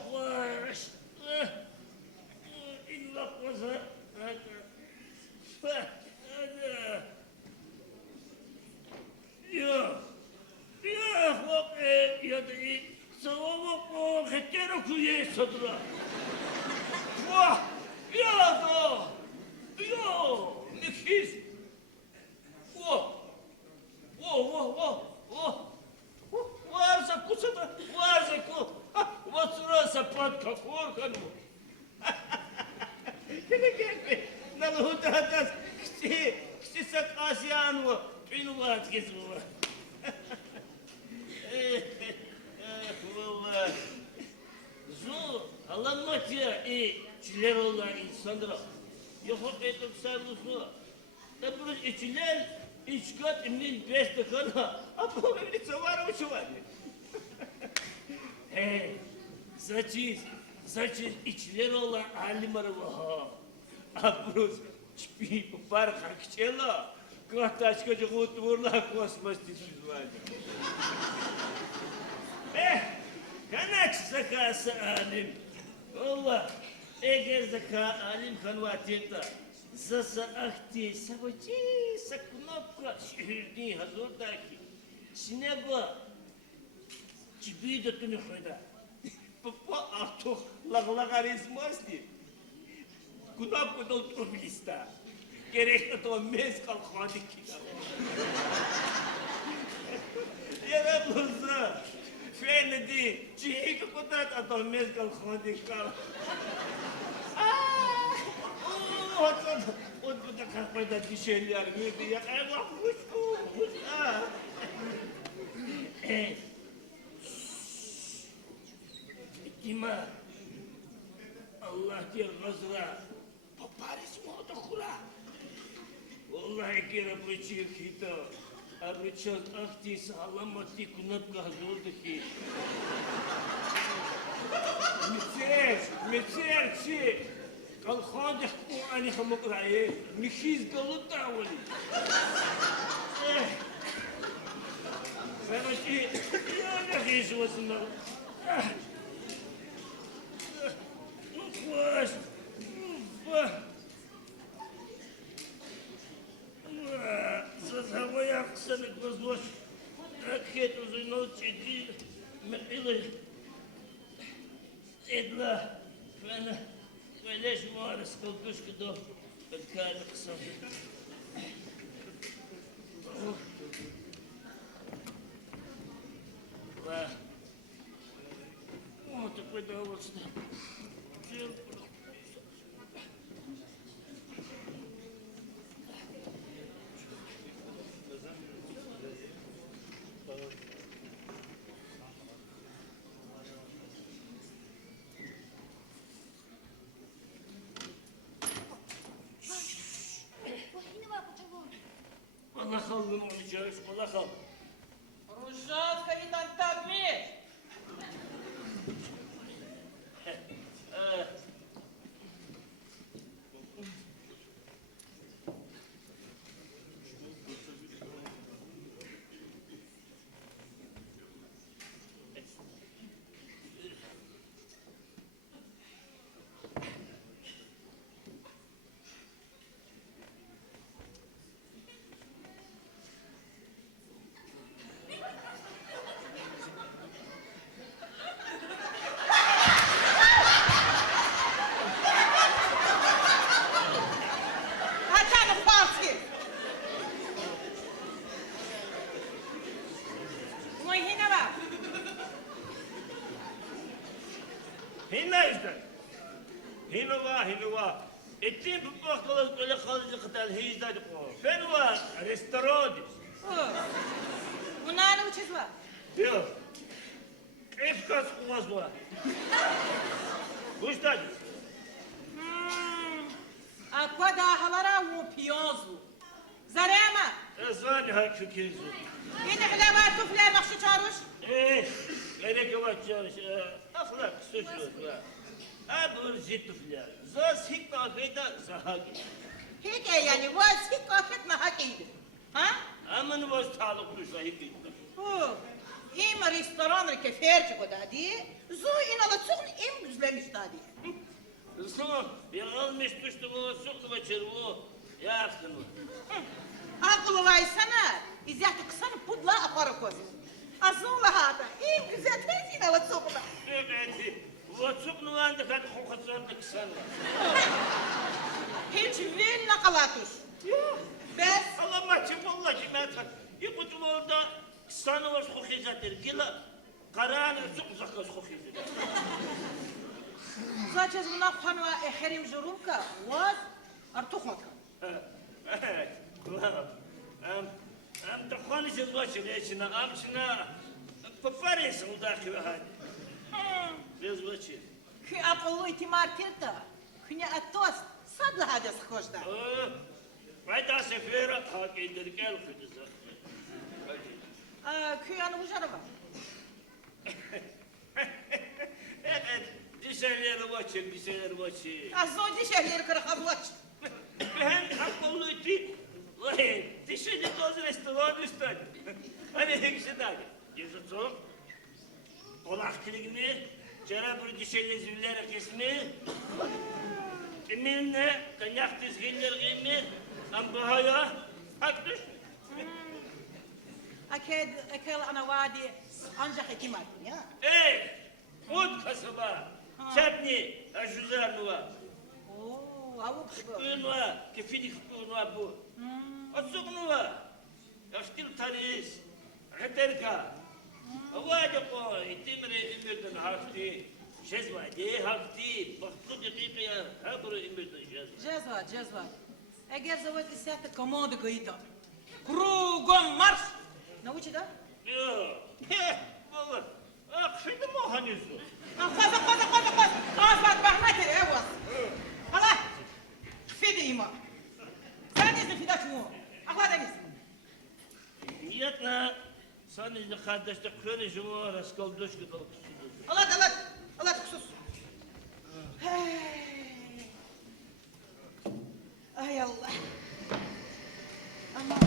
khosh illa qoza fa ya fok ya di sawo ko khetero kuye sadra Wah, ya da, ya, nefis. Varsa kusada, varsa ku, vasurasa patka korkanu. Gel, naluta hatas, kişi sak asyanı, pinuvat gezuva. Vallahi. Zor, Allah'ım ya, çiler olan insanlara. Yok ettim sarılısı. Tabi içiler, içkat emin beste kana. Ama öyle savar uçu var. Saçız içiler olan halim araba. Abruz, çipi, par kakçela. Kahtaşkacı kutuğurla kosmos tüzüz var. Kanak zakası alim. Allah, eğer zaka alim kanvatiyeta, zasa ahti, savacı, saknopka, şehirdi hazırdaki, sineba, çibi de tünü koyda. Papa ahtuh, lağlağarizmazdi. Kunapka da otomobilista. Gerek de to mezkal khadik kida. Yara bluza. Fene di, çiğ kutat atom mezkal khadik kal. O da kalkmayda dişeliler verdi ya. Allah hoş. Kima? Allah diye gazra. Paparis moda kula. Vallahi kira bu çiğ kita. Arıçaz aktiyse alamatı kunat gazoldu ki. Mesela çi. Kalkacak bu ani hamuk rayı. Mişiz galı davali. Sana ki ya ne geçiyorsun? Uf. Завоя ксаны глазош, ракету зайночи ди, милый, эдла, фана, валеш морс, колдушка до, подкали ксан. Ла, о, такой довольно. Allah kaldım onu çağırış, Allah kaldım. Ружатка и тантабми. Атана Павски. Мой хинава. Hinna işte. Hinova. Ettiğim bu bakkalı böyle kalıcı kıtal hizdadık o. Ben var, restoran. Унана учезва. Yok. Efkas kuvaz var. Kuştadı. Аквада халара у пиозу. Зарема. Ezani hakkı kezu. Yine hilava tufler makşı çağırış. Gerek var çağırış. Aflak sözü var. Abur zituflar. Zas hikma beyda zahagi. Hike yani vaz hik afet nahakiydi. Ha? Aman var sağlıklı zahigi. İm restoran keferci kodadi. Zu inala çuğun im güzlemiş dadi. Sonra bir almış düştü bu soktu başarı bu. Yaktın o. Akıllı vaysana. İzzeti kısanı pudla aparı koz. Azunla hata. İm güzel tez inala çuğuna. Evet. Bu çok nulandı kad kokatlarını kısan var. Hiç vil nakalatış. Bes. Allah maçım vallahi ben tak. Yıkıcım orada kısanı var kokizatır. Gila karanı çok uzak kokizatır. Zaçez buna khanwa eherim jurumka. Vaz artukhmatka. Evet. Kulağım. Am takhani jazbaşı leşine amşına. Papares udaki ve hadi. Jazbaşı. Ki apollo itimar tirta. Kınya atos. Sadla hada sıkhoşda. Vayda sefera hak indir gel kıdıza. Ki anı bujarava. Evet. Dişerleri başı, dişerleri başı. Azon dişerleri kırık ablaç. Ben akıllı iti. Vay, dişini toz restoran üstad. Hani hekşi dağ. Yazıtsın. Kolak kiligini, cerabır dişeli züller kesmi. Eminle, kanyak dizginler giymi. Ambahaya, hak düş. Aked ekel ana vadi ancak itimar ya. Mut kasaba. Çatni, aşuzar nuva. Oo, avuk bu. Nuva, kefinik nuva bu. Azık nuva. Yaşkil tanis. Gıterka. Avada ko, itimre imirden hafti. Cezvadi hafti. Baktu dakikaya, habru imirden cezva. Cezva. Eğer zavat isyatta komodu gıyda. Krugom marş. Navuçi da? Yok. Vallahi. Akşıydı mı hanısı? Koza. Afat bahmettir evaz. Hala. Fidi ima. Sen izin fidaç mu? Akla deniz. kardeşte köyün juma raskolduş gıdal kusudu. Allah kusuz. Hey. Ay Allah. Aman.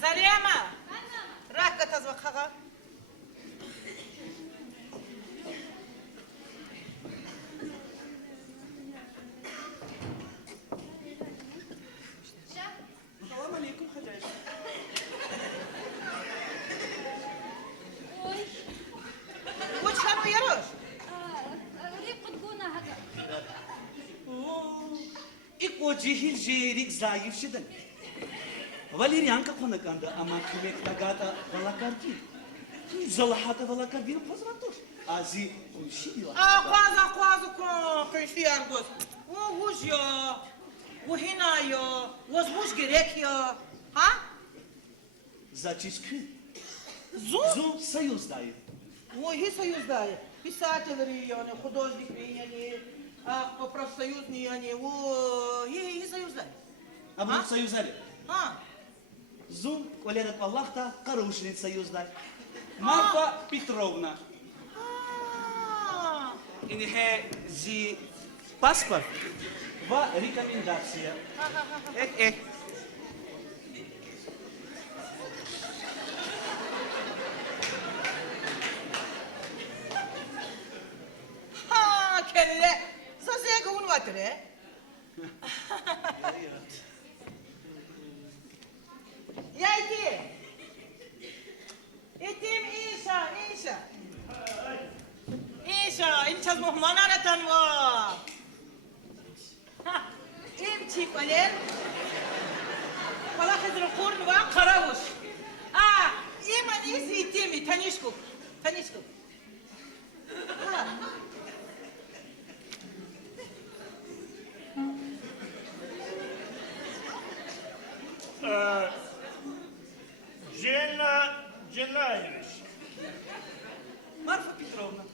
Zariyama. Rakka tazva kaga. Salam aleykum hacayım. Oy. Uç kanu yaroş. ريق تقولنا هذا. İlk o cehil jerik zayıf şidden. Valerianka konakanda ama kimek tagata valakar ki. Zalahata valakar bir pozratos. Azi şiyo. Quase com enfiar gosto. Vos yo. O hina yo. Vos gerek yo. Ha? Zaçiskü. Zu? Zu sayuzdayı. Ой, союздая. Писатели, они, художники, они, профсоюзные, они, и союздая. Ama sayuzdayı. А? Zu kolerat Allah'ta karuşnit sayuzday. Marfa Petrovna. İni he zi pasport. Va rekomendacija. Ha, kelle. Zazega un vatre. Яйти. Ettim inşa. İnşa, inşa muhmana tanva. Ha, imçi kalel. Valla khidr qurn va qaravuş. İman isi etimi tanışkuk. Ha. Cenaymış. Marfa Petrovna.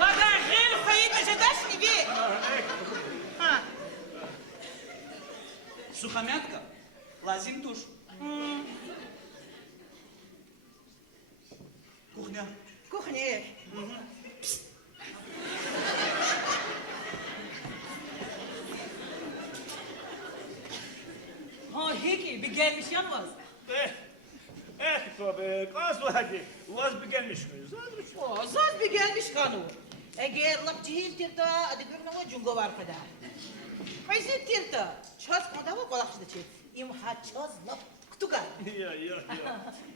Vada غير فايدة جداشني بيه. Ha. Сухомятка. Lazim tuş. Кухня. Кухня. Ha, heki bir gelmiş yanmaz. Tabii, az vardı. Vaz bir gelmiş mi? Zadmış. Zaz bir gelmiş kanu. Eğer lak cihil tirta, adı görünen o cungo var kadar. Hayzi tirta, çaz kadava balakçıda çek. İmha çaz lap kutuka. Ya.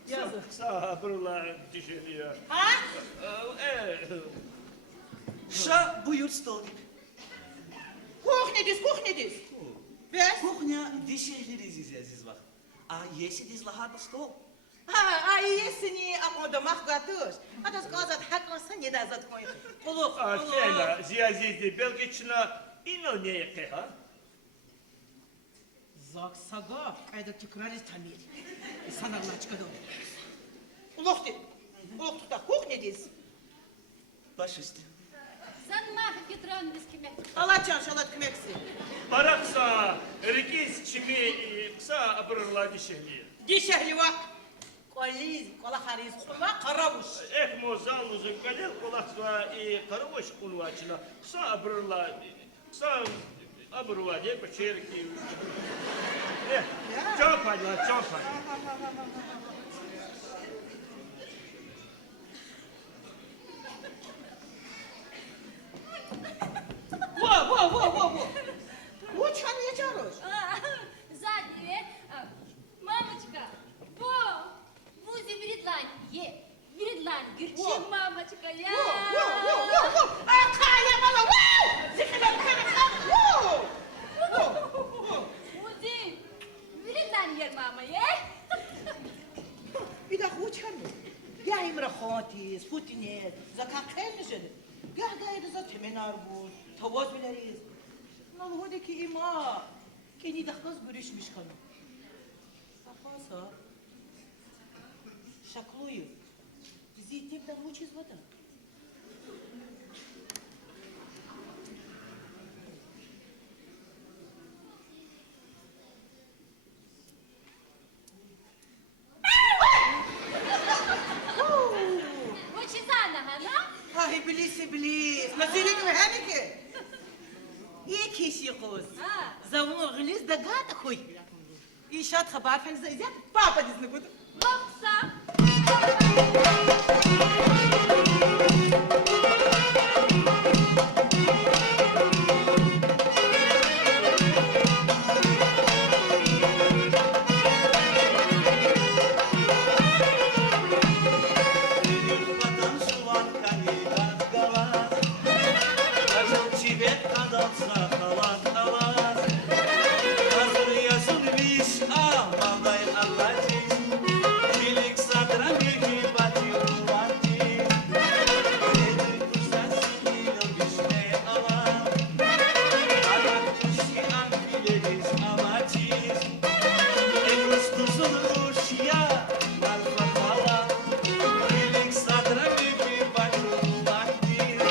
Yazık. Sabırla düşünüyor. Ha? Ша buyur stolnik. Kuhnedis. Бес? Кухня дешевле здесь вах. А если здесь лохата стол? А если акодамах гатуш, а то сказать хакоса не да заткой. Полух, Фела, зиазизди, белгична, ино не екеха. Заксага, айда текрарис тамир. Санарлачка дом. Улохти, улохтута кухня здесь. Пашисти. Sanma Petron без кеmek. Алачан шалат кмекси. Паракса, рекис чими, кса абрла дешевле. Дешевле колиз, кола хариз, хума карауш. Эх, мозал, уже калел, кулаксва и каравош кулуачина, кса абрла, не печерки. Эх, чопай. Во. Учан не чаруш. Задние. Мамочка. Во. Вузи Вередлань. Вередлань. Гürçin мамочка. Я. Во. Акая мала. Во. Зихнем кана. Во. Вузи Вередлань yer mama ye. Bir dakika uçan mı? Ya İmre Khatis, Putinet, zaka kaymışın. Ya gayet zaten menar bu. Tavaz bileriz. Nalı ki ima. Kendi dakikaz görüşmüş kanı. Sakasa. Şakluyu. Bizi tepden uçuz vada. Очень зана, ана? Ay iblis. Nasıl gibi hani ki? İyi kişi kız. Ha. Zavunu giliz da gata koy. İşat haber fen zeyzet papa dizini budu. Baksa. Vatan suvan kandidat galas. Kazıl çibet kadalsa kalat kalas. Hazır yazılmış ahmaday Allah'cız. Bilik sadra mülkü batı kuvantiz. Nedir kursat sikilo bişne alan. Adak kuşki an bileriz amaçiz. Elus kuzuluş ya malfa kalan. Bilik sadra mülkü batı kuvantiz.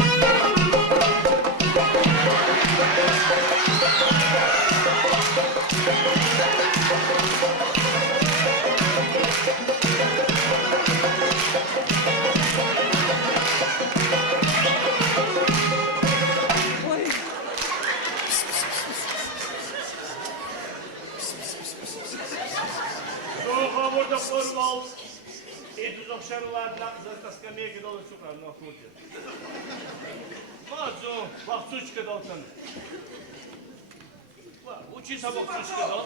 Договорда формал. И тут обшарла за скамейки дол сухар на худе. Мазу, вахтучка долтан. Учи сабок сучка дол.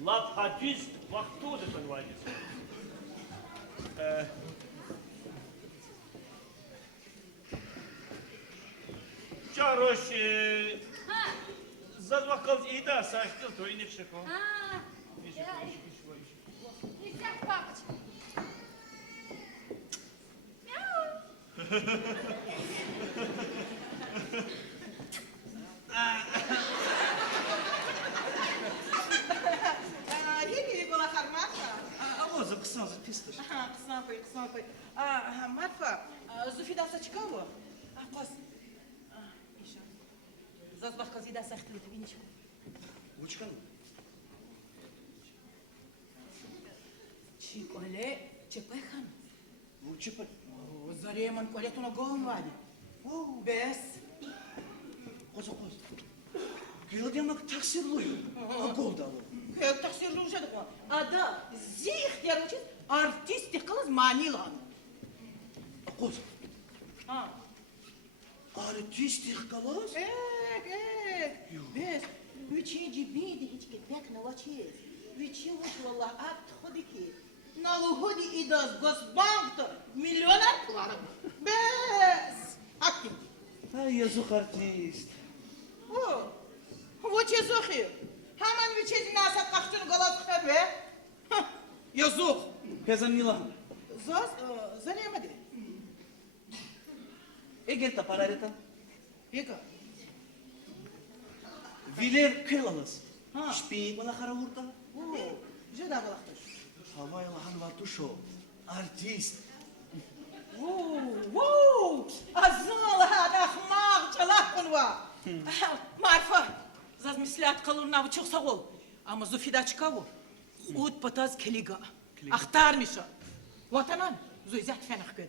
Лап хадис вахту да танвадис. Чарош, Ha. зазвакал ида, саштил, то и не вшеко. Ha. Нельзя папочка. Мяу. Yeni kola harmaka. Авоза ксан запистыш. Kısan koy. Marfa, Zufida saçkavu. Kos. İşa. Zazbah kazida saçtı viniç. Учкан. Çi kole çepehan. Учипа. Zareman kole tuna goğum vadi. Bes. Коза коз. Гелдемак таксирлую. Голдало. Kök taksirli uşadık o. Ada zih yarıcı artistik kılız manilan. Коз. Ha. Артистих калас? Бес. Üçüncü bindi hiç gitmek ne vaçiz. Üçü uç valla at hodiki. Nalu hodi idaz gosbankta milyoner kularım. Bes. Hakim. А я зух артист. O. Voçe zohi. Hemen bir çizim nasıl kaçtığını galatlıklar be. Yazık. Pezan Milan. Zaz, zaneyemedi. Eğer de parareta. Yeka. Viler kılalas. Ha. Şpik bana kara vurda. Oo, güzel galaktır. Havaya lahan var tuşo. Artist. Wow, azal hada ahmaq çalakın var. Marfa, zaz mislat kalırına bu çok sağ ol. Ama Zufida çıkavu. Ut pataz keliga. Aktarmış o. Vatanan, Zuyzat fenak göd.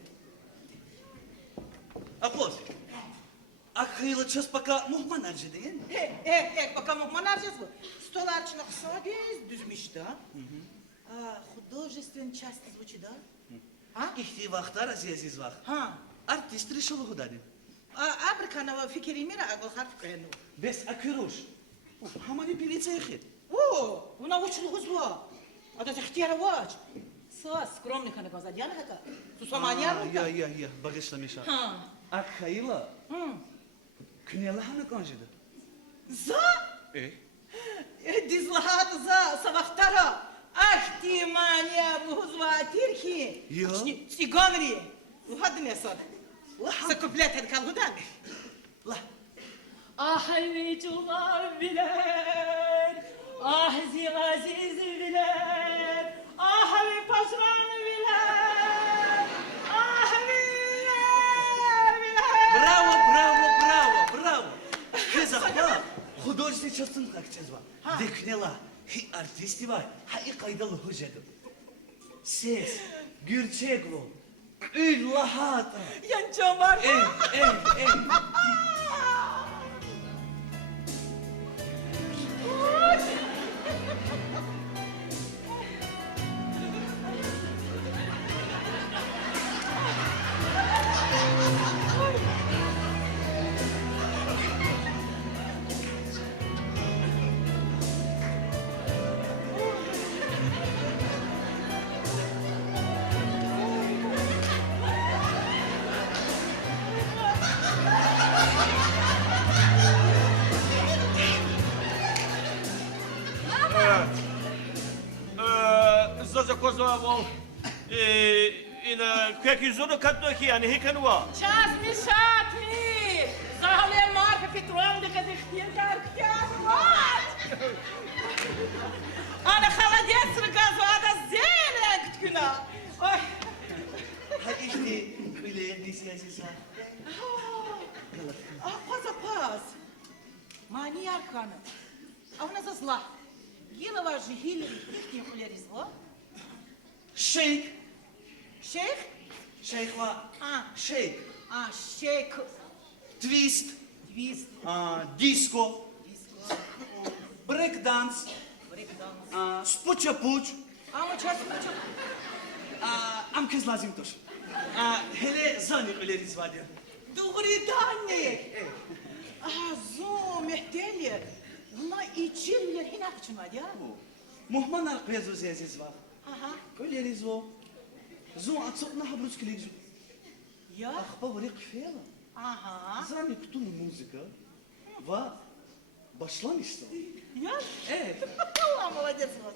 Apos. Akıyla çaspaka muhman arjı değil mi? Bakalım man harcaz bu. Stolar çınık sadece düzmüş da. Художественная часть звучит, да? А? İhti vaktar aziz vak. Ha. Artist rişolu hudadi. Абриканова фикери мира агол харф кэну. Bes akıroş. Hamani pilice yıkıt. О, у научил гузва. А то ихтияра вач. Са, скромный хана газа дьяна хака. Сусамания рука. Ya, bağışlamışa. Ha. Akıyla. Künyalı hanı konjede. За? Дизлахат за савахтара. Ах ты, мания, гузва тирхи. Yo. Цыганри. Вхад не сад. Sakuplet hadi kalgudan. La. Ah hayvecular biler, ah zigaziz biler, ah havi pasran biler, ah biler. Bravo. Kızakla. Художественный частын kakçız var. Deknela. Hi artisti var. Ha i kaydalı hocadım. Ses. Gürçek bu. Ül lahata. Yancam var. En. Zaza kozovol. Ina kaki zono katno ki yani hekanwa. Час мешатни. Загален Марфа Петровна казахтин карктян мать. Ana холодец газвада зелень küna. Ой. Ha işte öyle disiyasis var. Паз. Мани арканы. А у нас зла. Гилова же гили ихним улеризло. Shake. Шейх? Shake var. Shake. Шейк. Twist. Твист. Disco. Диско. Break dance. Брейкданс. Spuçapuç. Ama çarşı Am kız lazım toş. Hele zani öleriz var ya. Doğru danne. Zo mehteli. Buna içimler hinak için var ya. Muhmanlar kıyazı ziyaziz var. Aha. Öleriz o. Zo atsotna habrus kilik. Ya. Akba varı kfela. Aha. Zani kutulu muzika. Va başlamıştı. Ya. Evet. Allah молодец вас.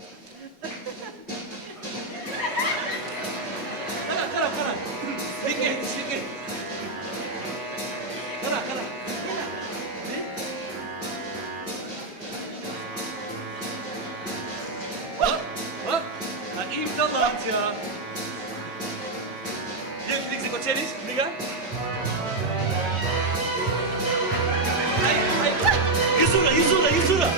Kara. Dikkat. Kara. Bak. İmdalat ya. Як ти хочеш, Нига? Юзура.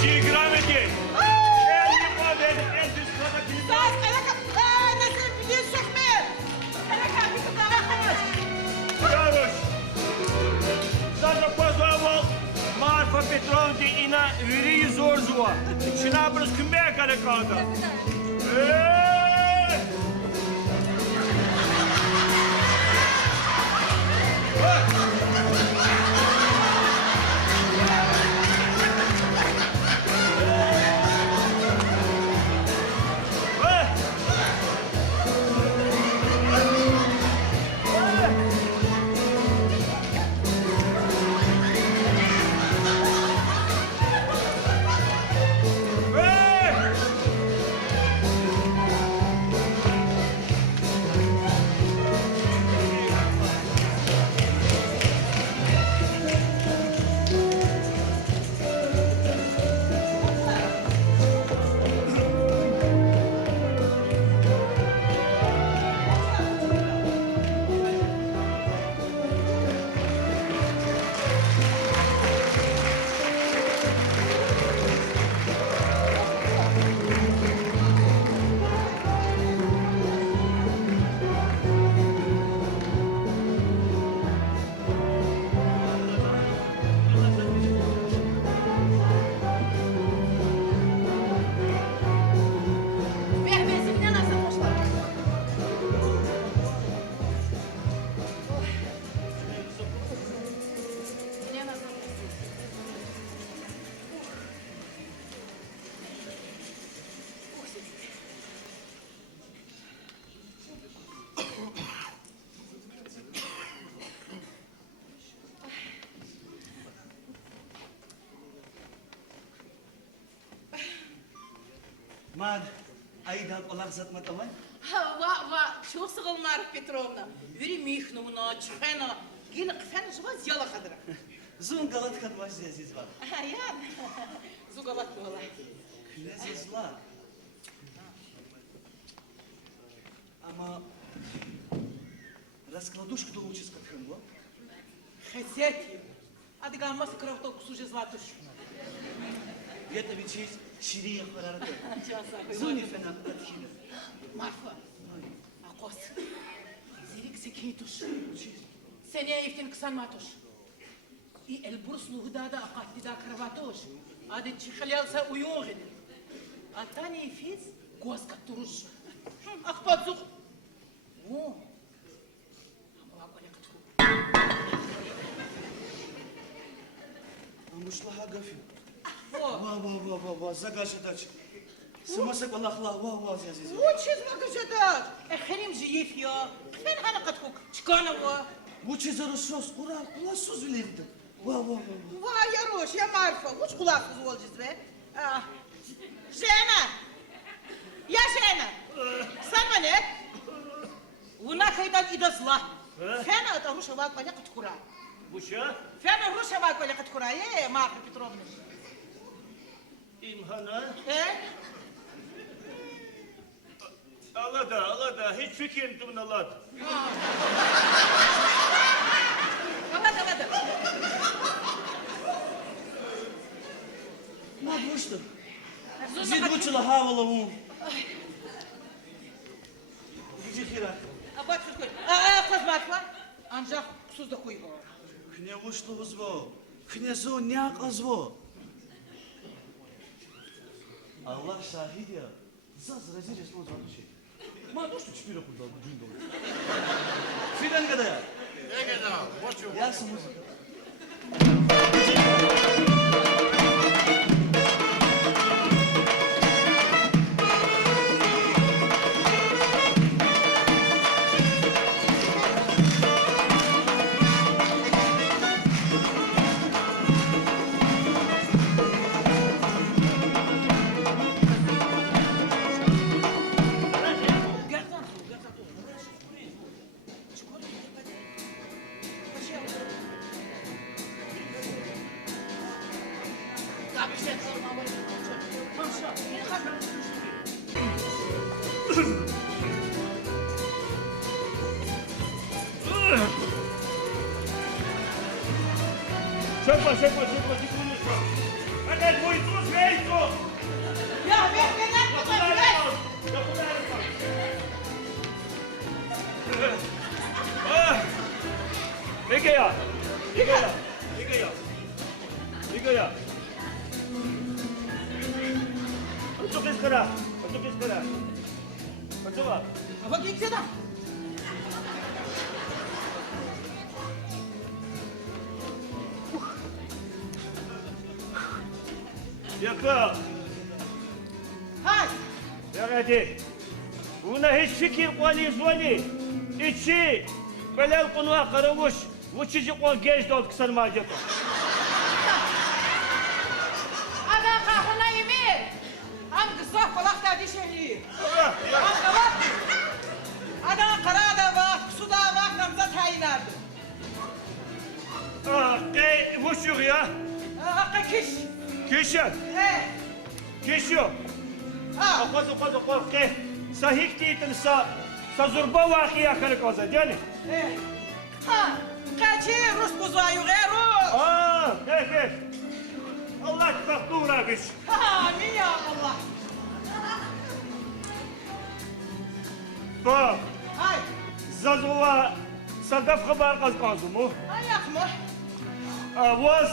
Чи грамоте. Не падает, это что-то Сас, nasıl biliyorsun ben? Kalaka bir kutama kaç. Хорош. Zaza kozovol. Marfa Petrovna ina viri zorzua. Çina brus kümbeye kare kaldı. Mad, aydan olak zatmat avay. ва, чего сыгыл Марфа Петровна? Вери михнуна, чхена, гина кфен жива зяла хадра. Zun galat katmaz aziz var. Я, зугалат была. Knez zla. Ama раскладушку-то лучше с катханго. Хозяйки. А ты гамма сократок суже златуш. Это ведь есть ширия харарата. Часа. Зуни фена атхина. Марфа. Акос. Зирик секитуш. Сеня ифтин ксанматуш. И эльбурс лугдада акатти да кроватуш. Ади чихалялса уюгин. А тани физ госка туруш. Ахпацух. О. Амушлаха гафи. О. Ва, загаша дач. Самасак Аллахла, ва, азиз. Учиз магажадак. Эхрим жиефья. Фен хана катхук. Чканова. Учи заросос, ура, куласоз вилерди. Ва. Ва, я Рош, я Марфа. Уч кулак зволжиз бе. Жена. Я жена. Сама нет. Уна хайдан ида зла. Фена это руша вак паня каткура. Бuşa, Фена руша вак паня каткура. Марфа Петровна. imhana. Allah da, hiç fikrim tumun Allah. Давай. Мад, ну что? Зид учила хавала ум. Иди хера. Кыз Марфа. Анжақ құсызды қойға. Хне ушло зво. Хнезу няк зво. Аллах шахид я. Заз разирес но задуши. Мад, ну что чпира куда дюндо. Фидан когда я? Я саму. Шепа, секундочку. Опять будет трус, вейку. Я вернем. 이거야. 어떻게 거라? 어쩌봐. Ава гексена. Yakal. Хай. Yagadi. Buna hiç fikir koalizvali. İçi. Belal konuğa karavuş. Uçucu kol genç dolu kısar macet. Ана қахына емел. Ан қысақ балақ тәді шәлі. Ан қабақ. Ана қара да бақ, суда бақ, намза тайынарды. Vuşuk ya. Аққа кеш. Kişen. Kişiyor. Okoz. Sahik değilsin sa zurba vakiya kırık olsa değil mi? Қачи рус бұзуайу ғеру. Peki. Allah takdura biz. Амин, я Аллах. Bak. Ай, Zazova sadaf haber kazkanzu mu? аяқ мұ. Voz.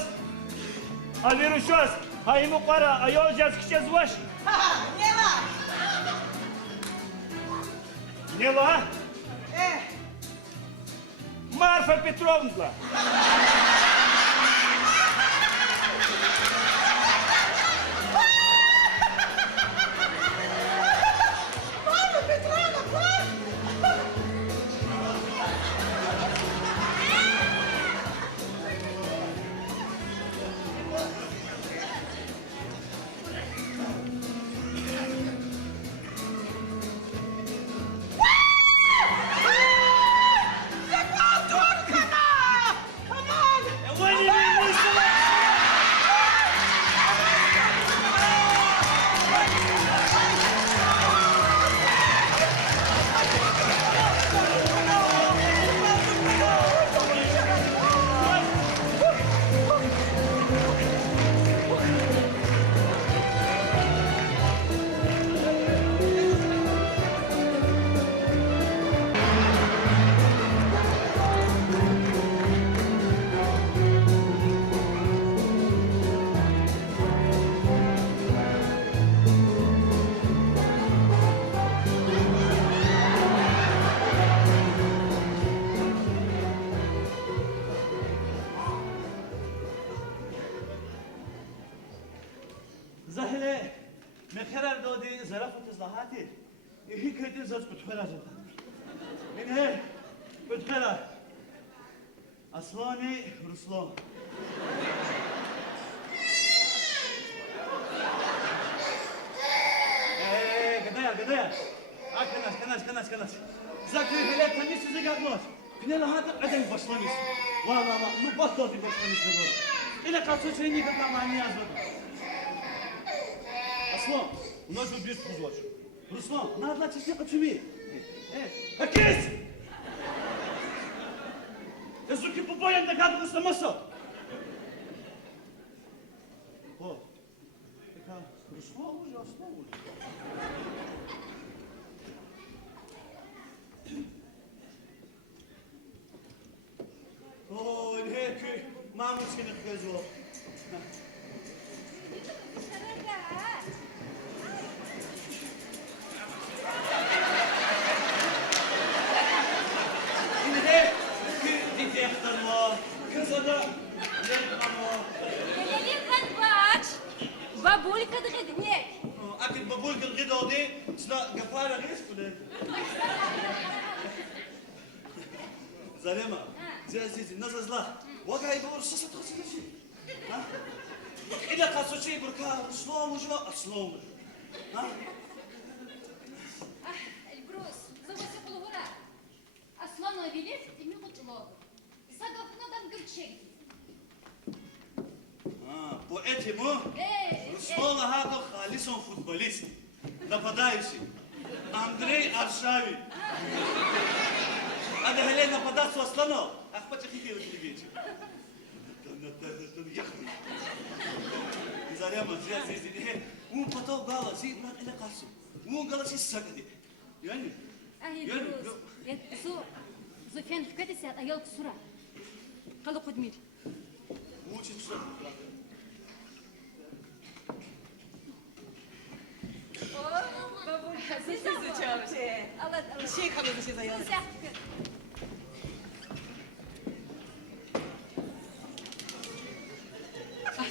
Aviruşos. Haymu kara ayol cazkışez vaş. Нела. Ne la? Marfa Petrovna. Марфа Петровна, плачь. الخير دودي زرافة إصلاحاتي هي كده زوج بتخيلها جدا من هي بتخيلها أصلاني رسلان قضايا كناش زكري هلا تميس زي قبلش كنا لهذا قدم بشلميس والله ما بطل في بشلميس نقول إذا كاتو شيء نيجا معني أزود أصلا نجوا بيت فوزوش رسلان نادلا تشتي قتشمي أكيس يزوكي بابايا عندك هذا مسلمسة هو رسلان وجه أصلا اوه هيك ما ممكن نخزوه إن هيك دي تحت الله كذا ليه الله ليه غدباش بابولك تغدنيك أكيد بقول الغدا دي سنا قفارة غير كله زلمة زي عزيزي نزل له وقع يدور شو تخصص شيء ها إذا خصص شيء بركة سلام وجوا أسلام ها البروس زوجة بالغرة أصلا نبيلف إنه مطلوب سقفنا دم قلت شيء поэти мой Руслан هذا خالص футболист нападающий Андрей Аршавин هذا هلين нападать Аслана ах потихоньку видите يخرج زاريما زي مو بطل قال زي ما إلى قاسم مو قال شيء سكدي يعني أهي بروس زوفيان حكاية سياد أيالك سرعة قالوا قدمير مو شيء سكدي Şey kalıyordu size yazık.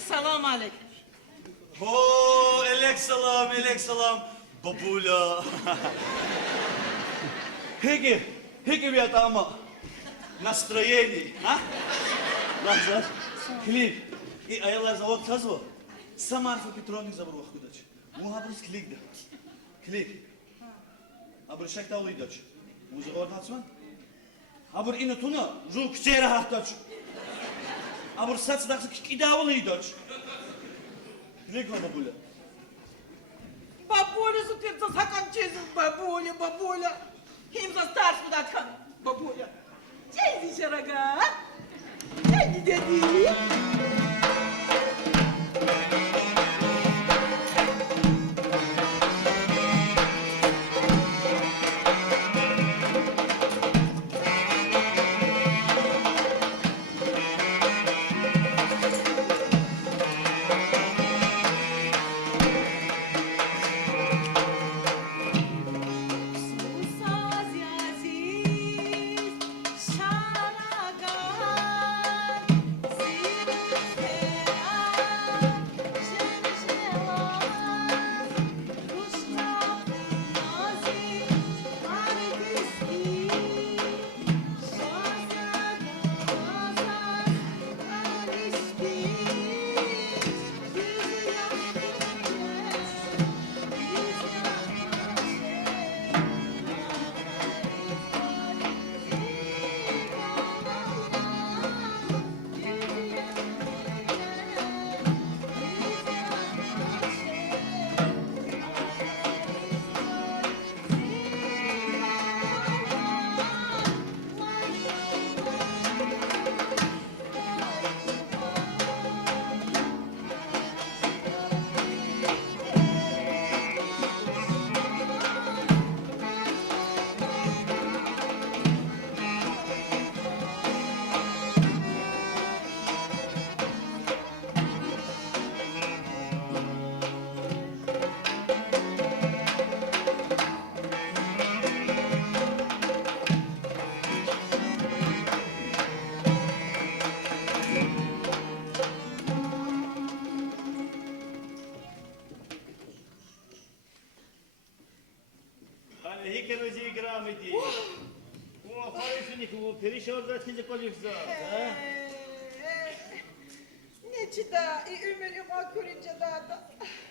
Selam aleyküm. О, элек салам, бабуля. Хеги ребята, ама настроение, а? Лазар, хлеб. И аялар завод тазво. Сама Арфа Петровник забыл вахудач. Мухабрус клик да. Клик. Абр шакта уйдач. Музыка орнатсман. Абр ину туна жук чера хахтач. Абр сац дахсы кидавыл уйдач. Клик ла бабуля. Бабуля, зупинца заканчивается, бабуля. Им за старшую даткан, бабуля. Чей здесь рога? Чей дяди? idi. O aparışını ki o perişan da tezek olursa. Ne çida, ümür ima körünce da.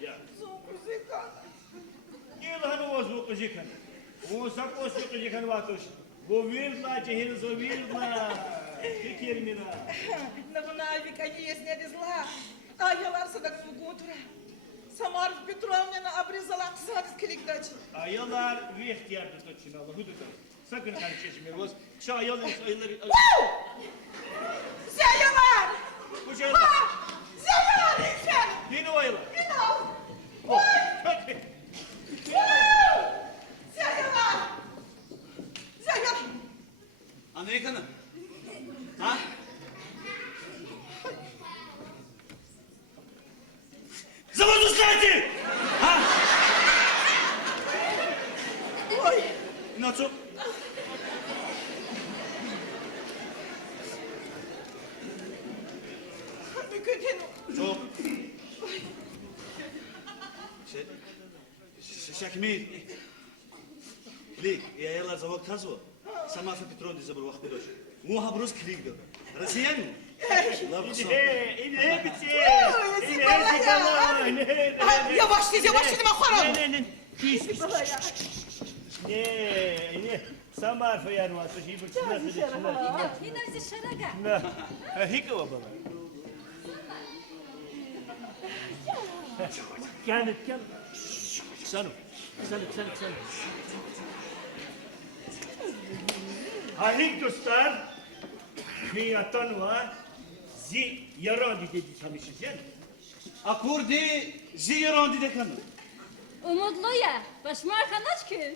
Ya. Zonku zekan. Gel hani o zvuk jikan. O sak o zvuk jikan vatoş. Bu virla cehir zo virla. Fikir mina. На вона конечно не зла. А я ларса так фугутра. Самар Петровна обрезала аксадис кликдач. Ayılar bir ihtiyar tutuşun Allah hududu. Sakın karışmayın olsun. Şu ayılar ayıları. Зяяла! Bu şeyler. Зяяла, лично! Yine o ayılar. Зяяла! Зяяла! Amerikan'ı. Ha? Zaman ustati! Ha? Ой! Na co? Mükemmel. Çok. Şakmir. Lik, yayalar zavak tazo. Sama fi Petron diye zabır vakti doş. Mu habrus klik do. Rasiyan mı? La bu İne bitti. Yavaş dedim akvaram. Ne? Samar fayar var. Şey bu çınar. Yine bizi şaraga. Hika baba. Kendi. Sanım. Halik dostlar. Fiyatan var. Zi yaran dedi tanışız yani. Akurdi ziyaran dide kanı. Umutlu ya. Başıma arkadaş ki.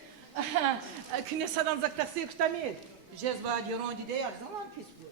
Knesadan zaktasıyık tamir. Cezva diyoron dide her zaman pis bu.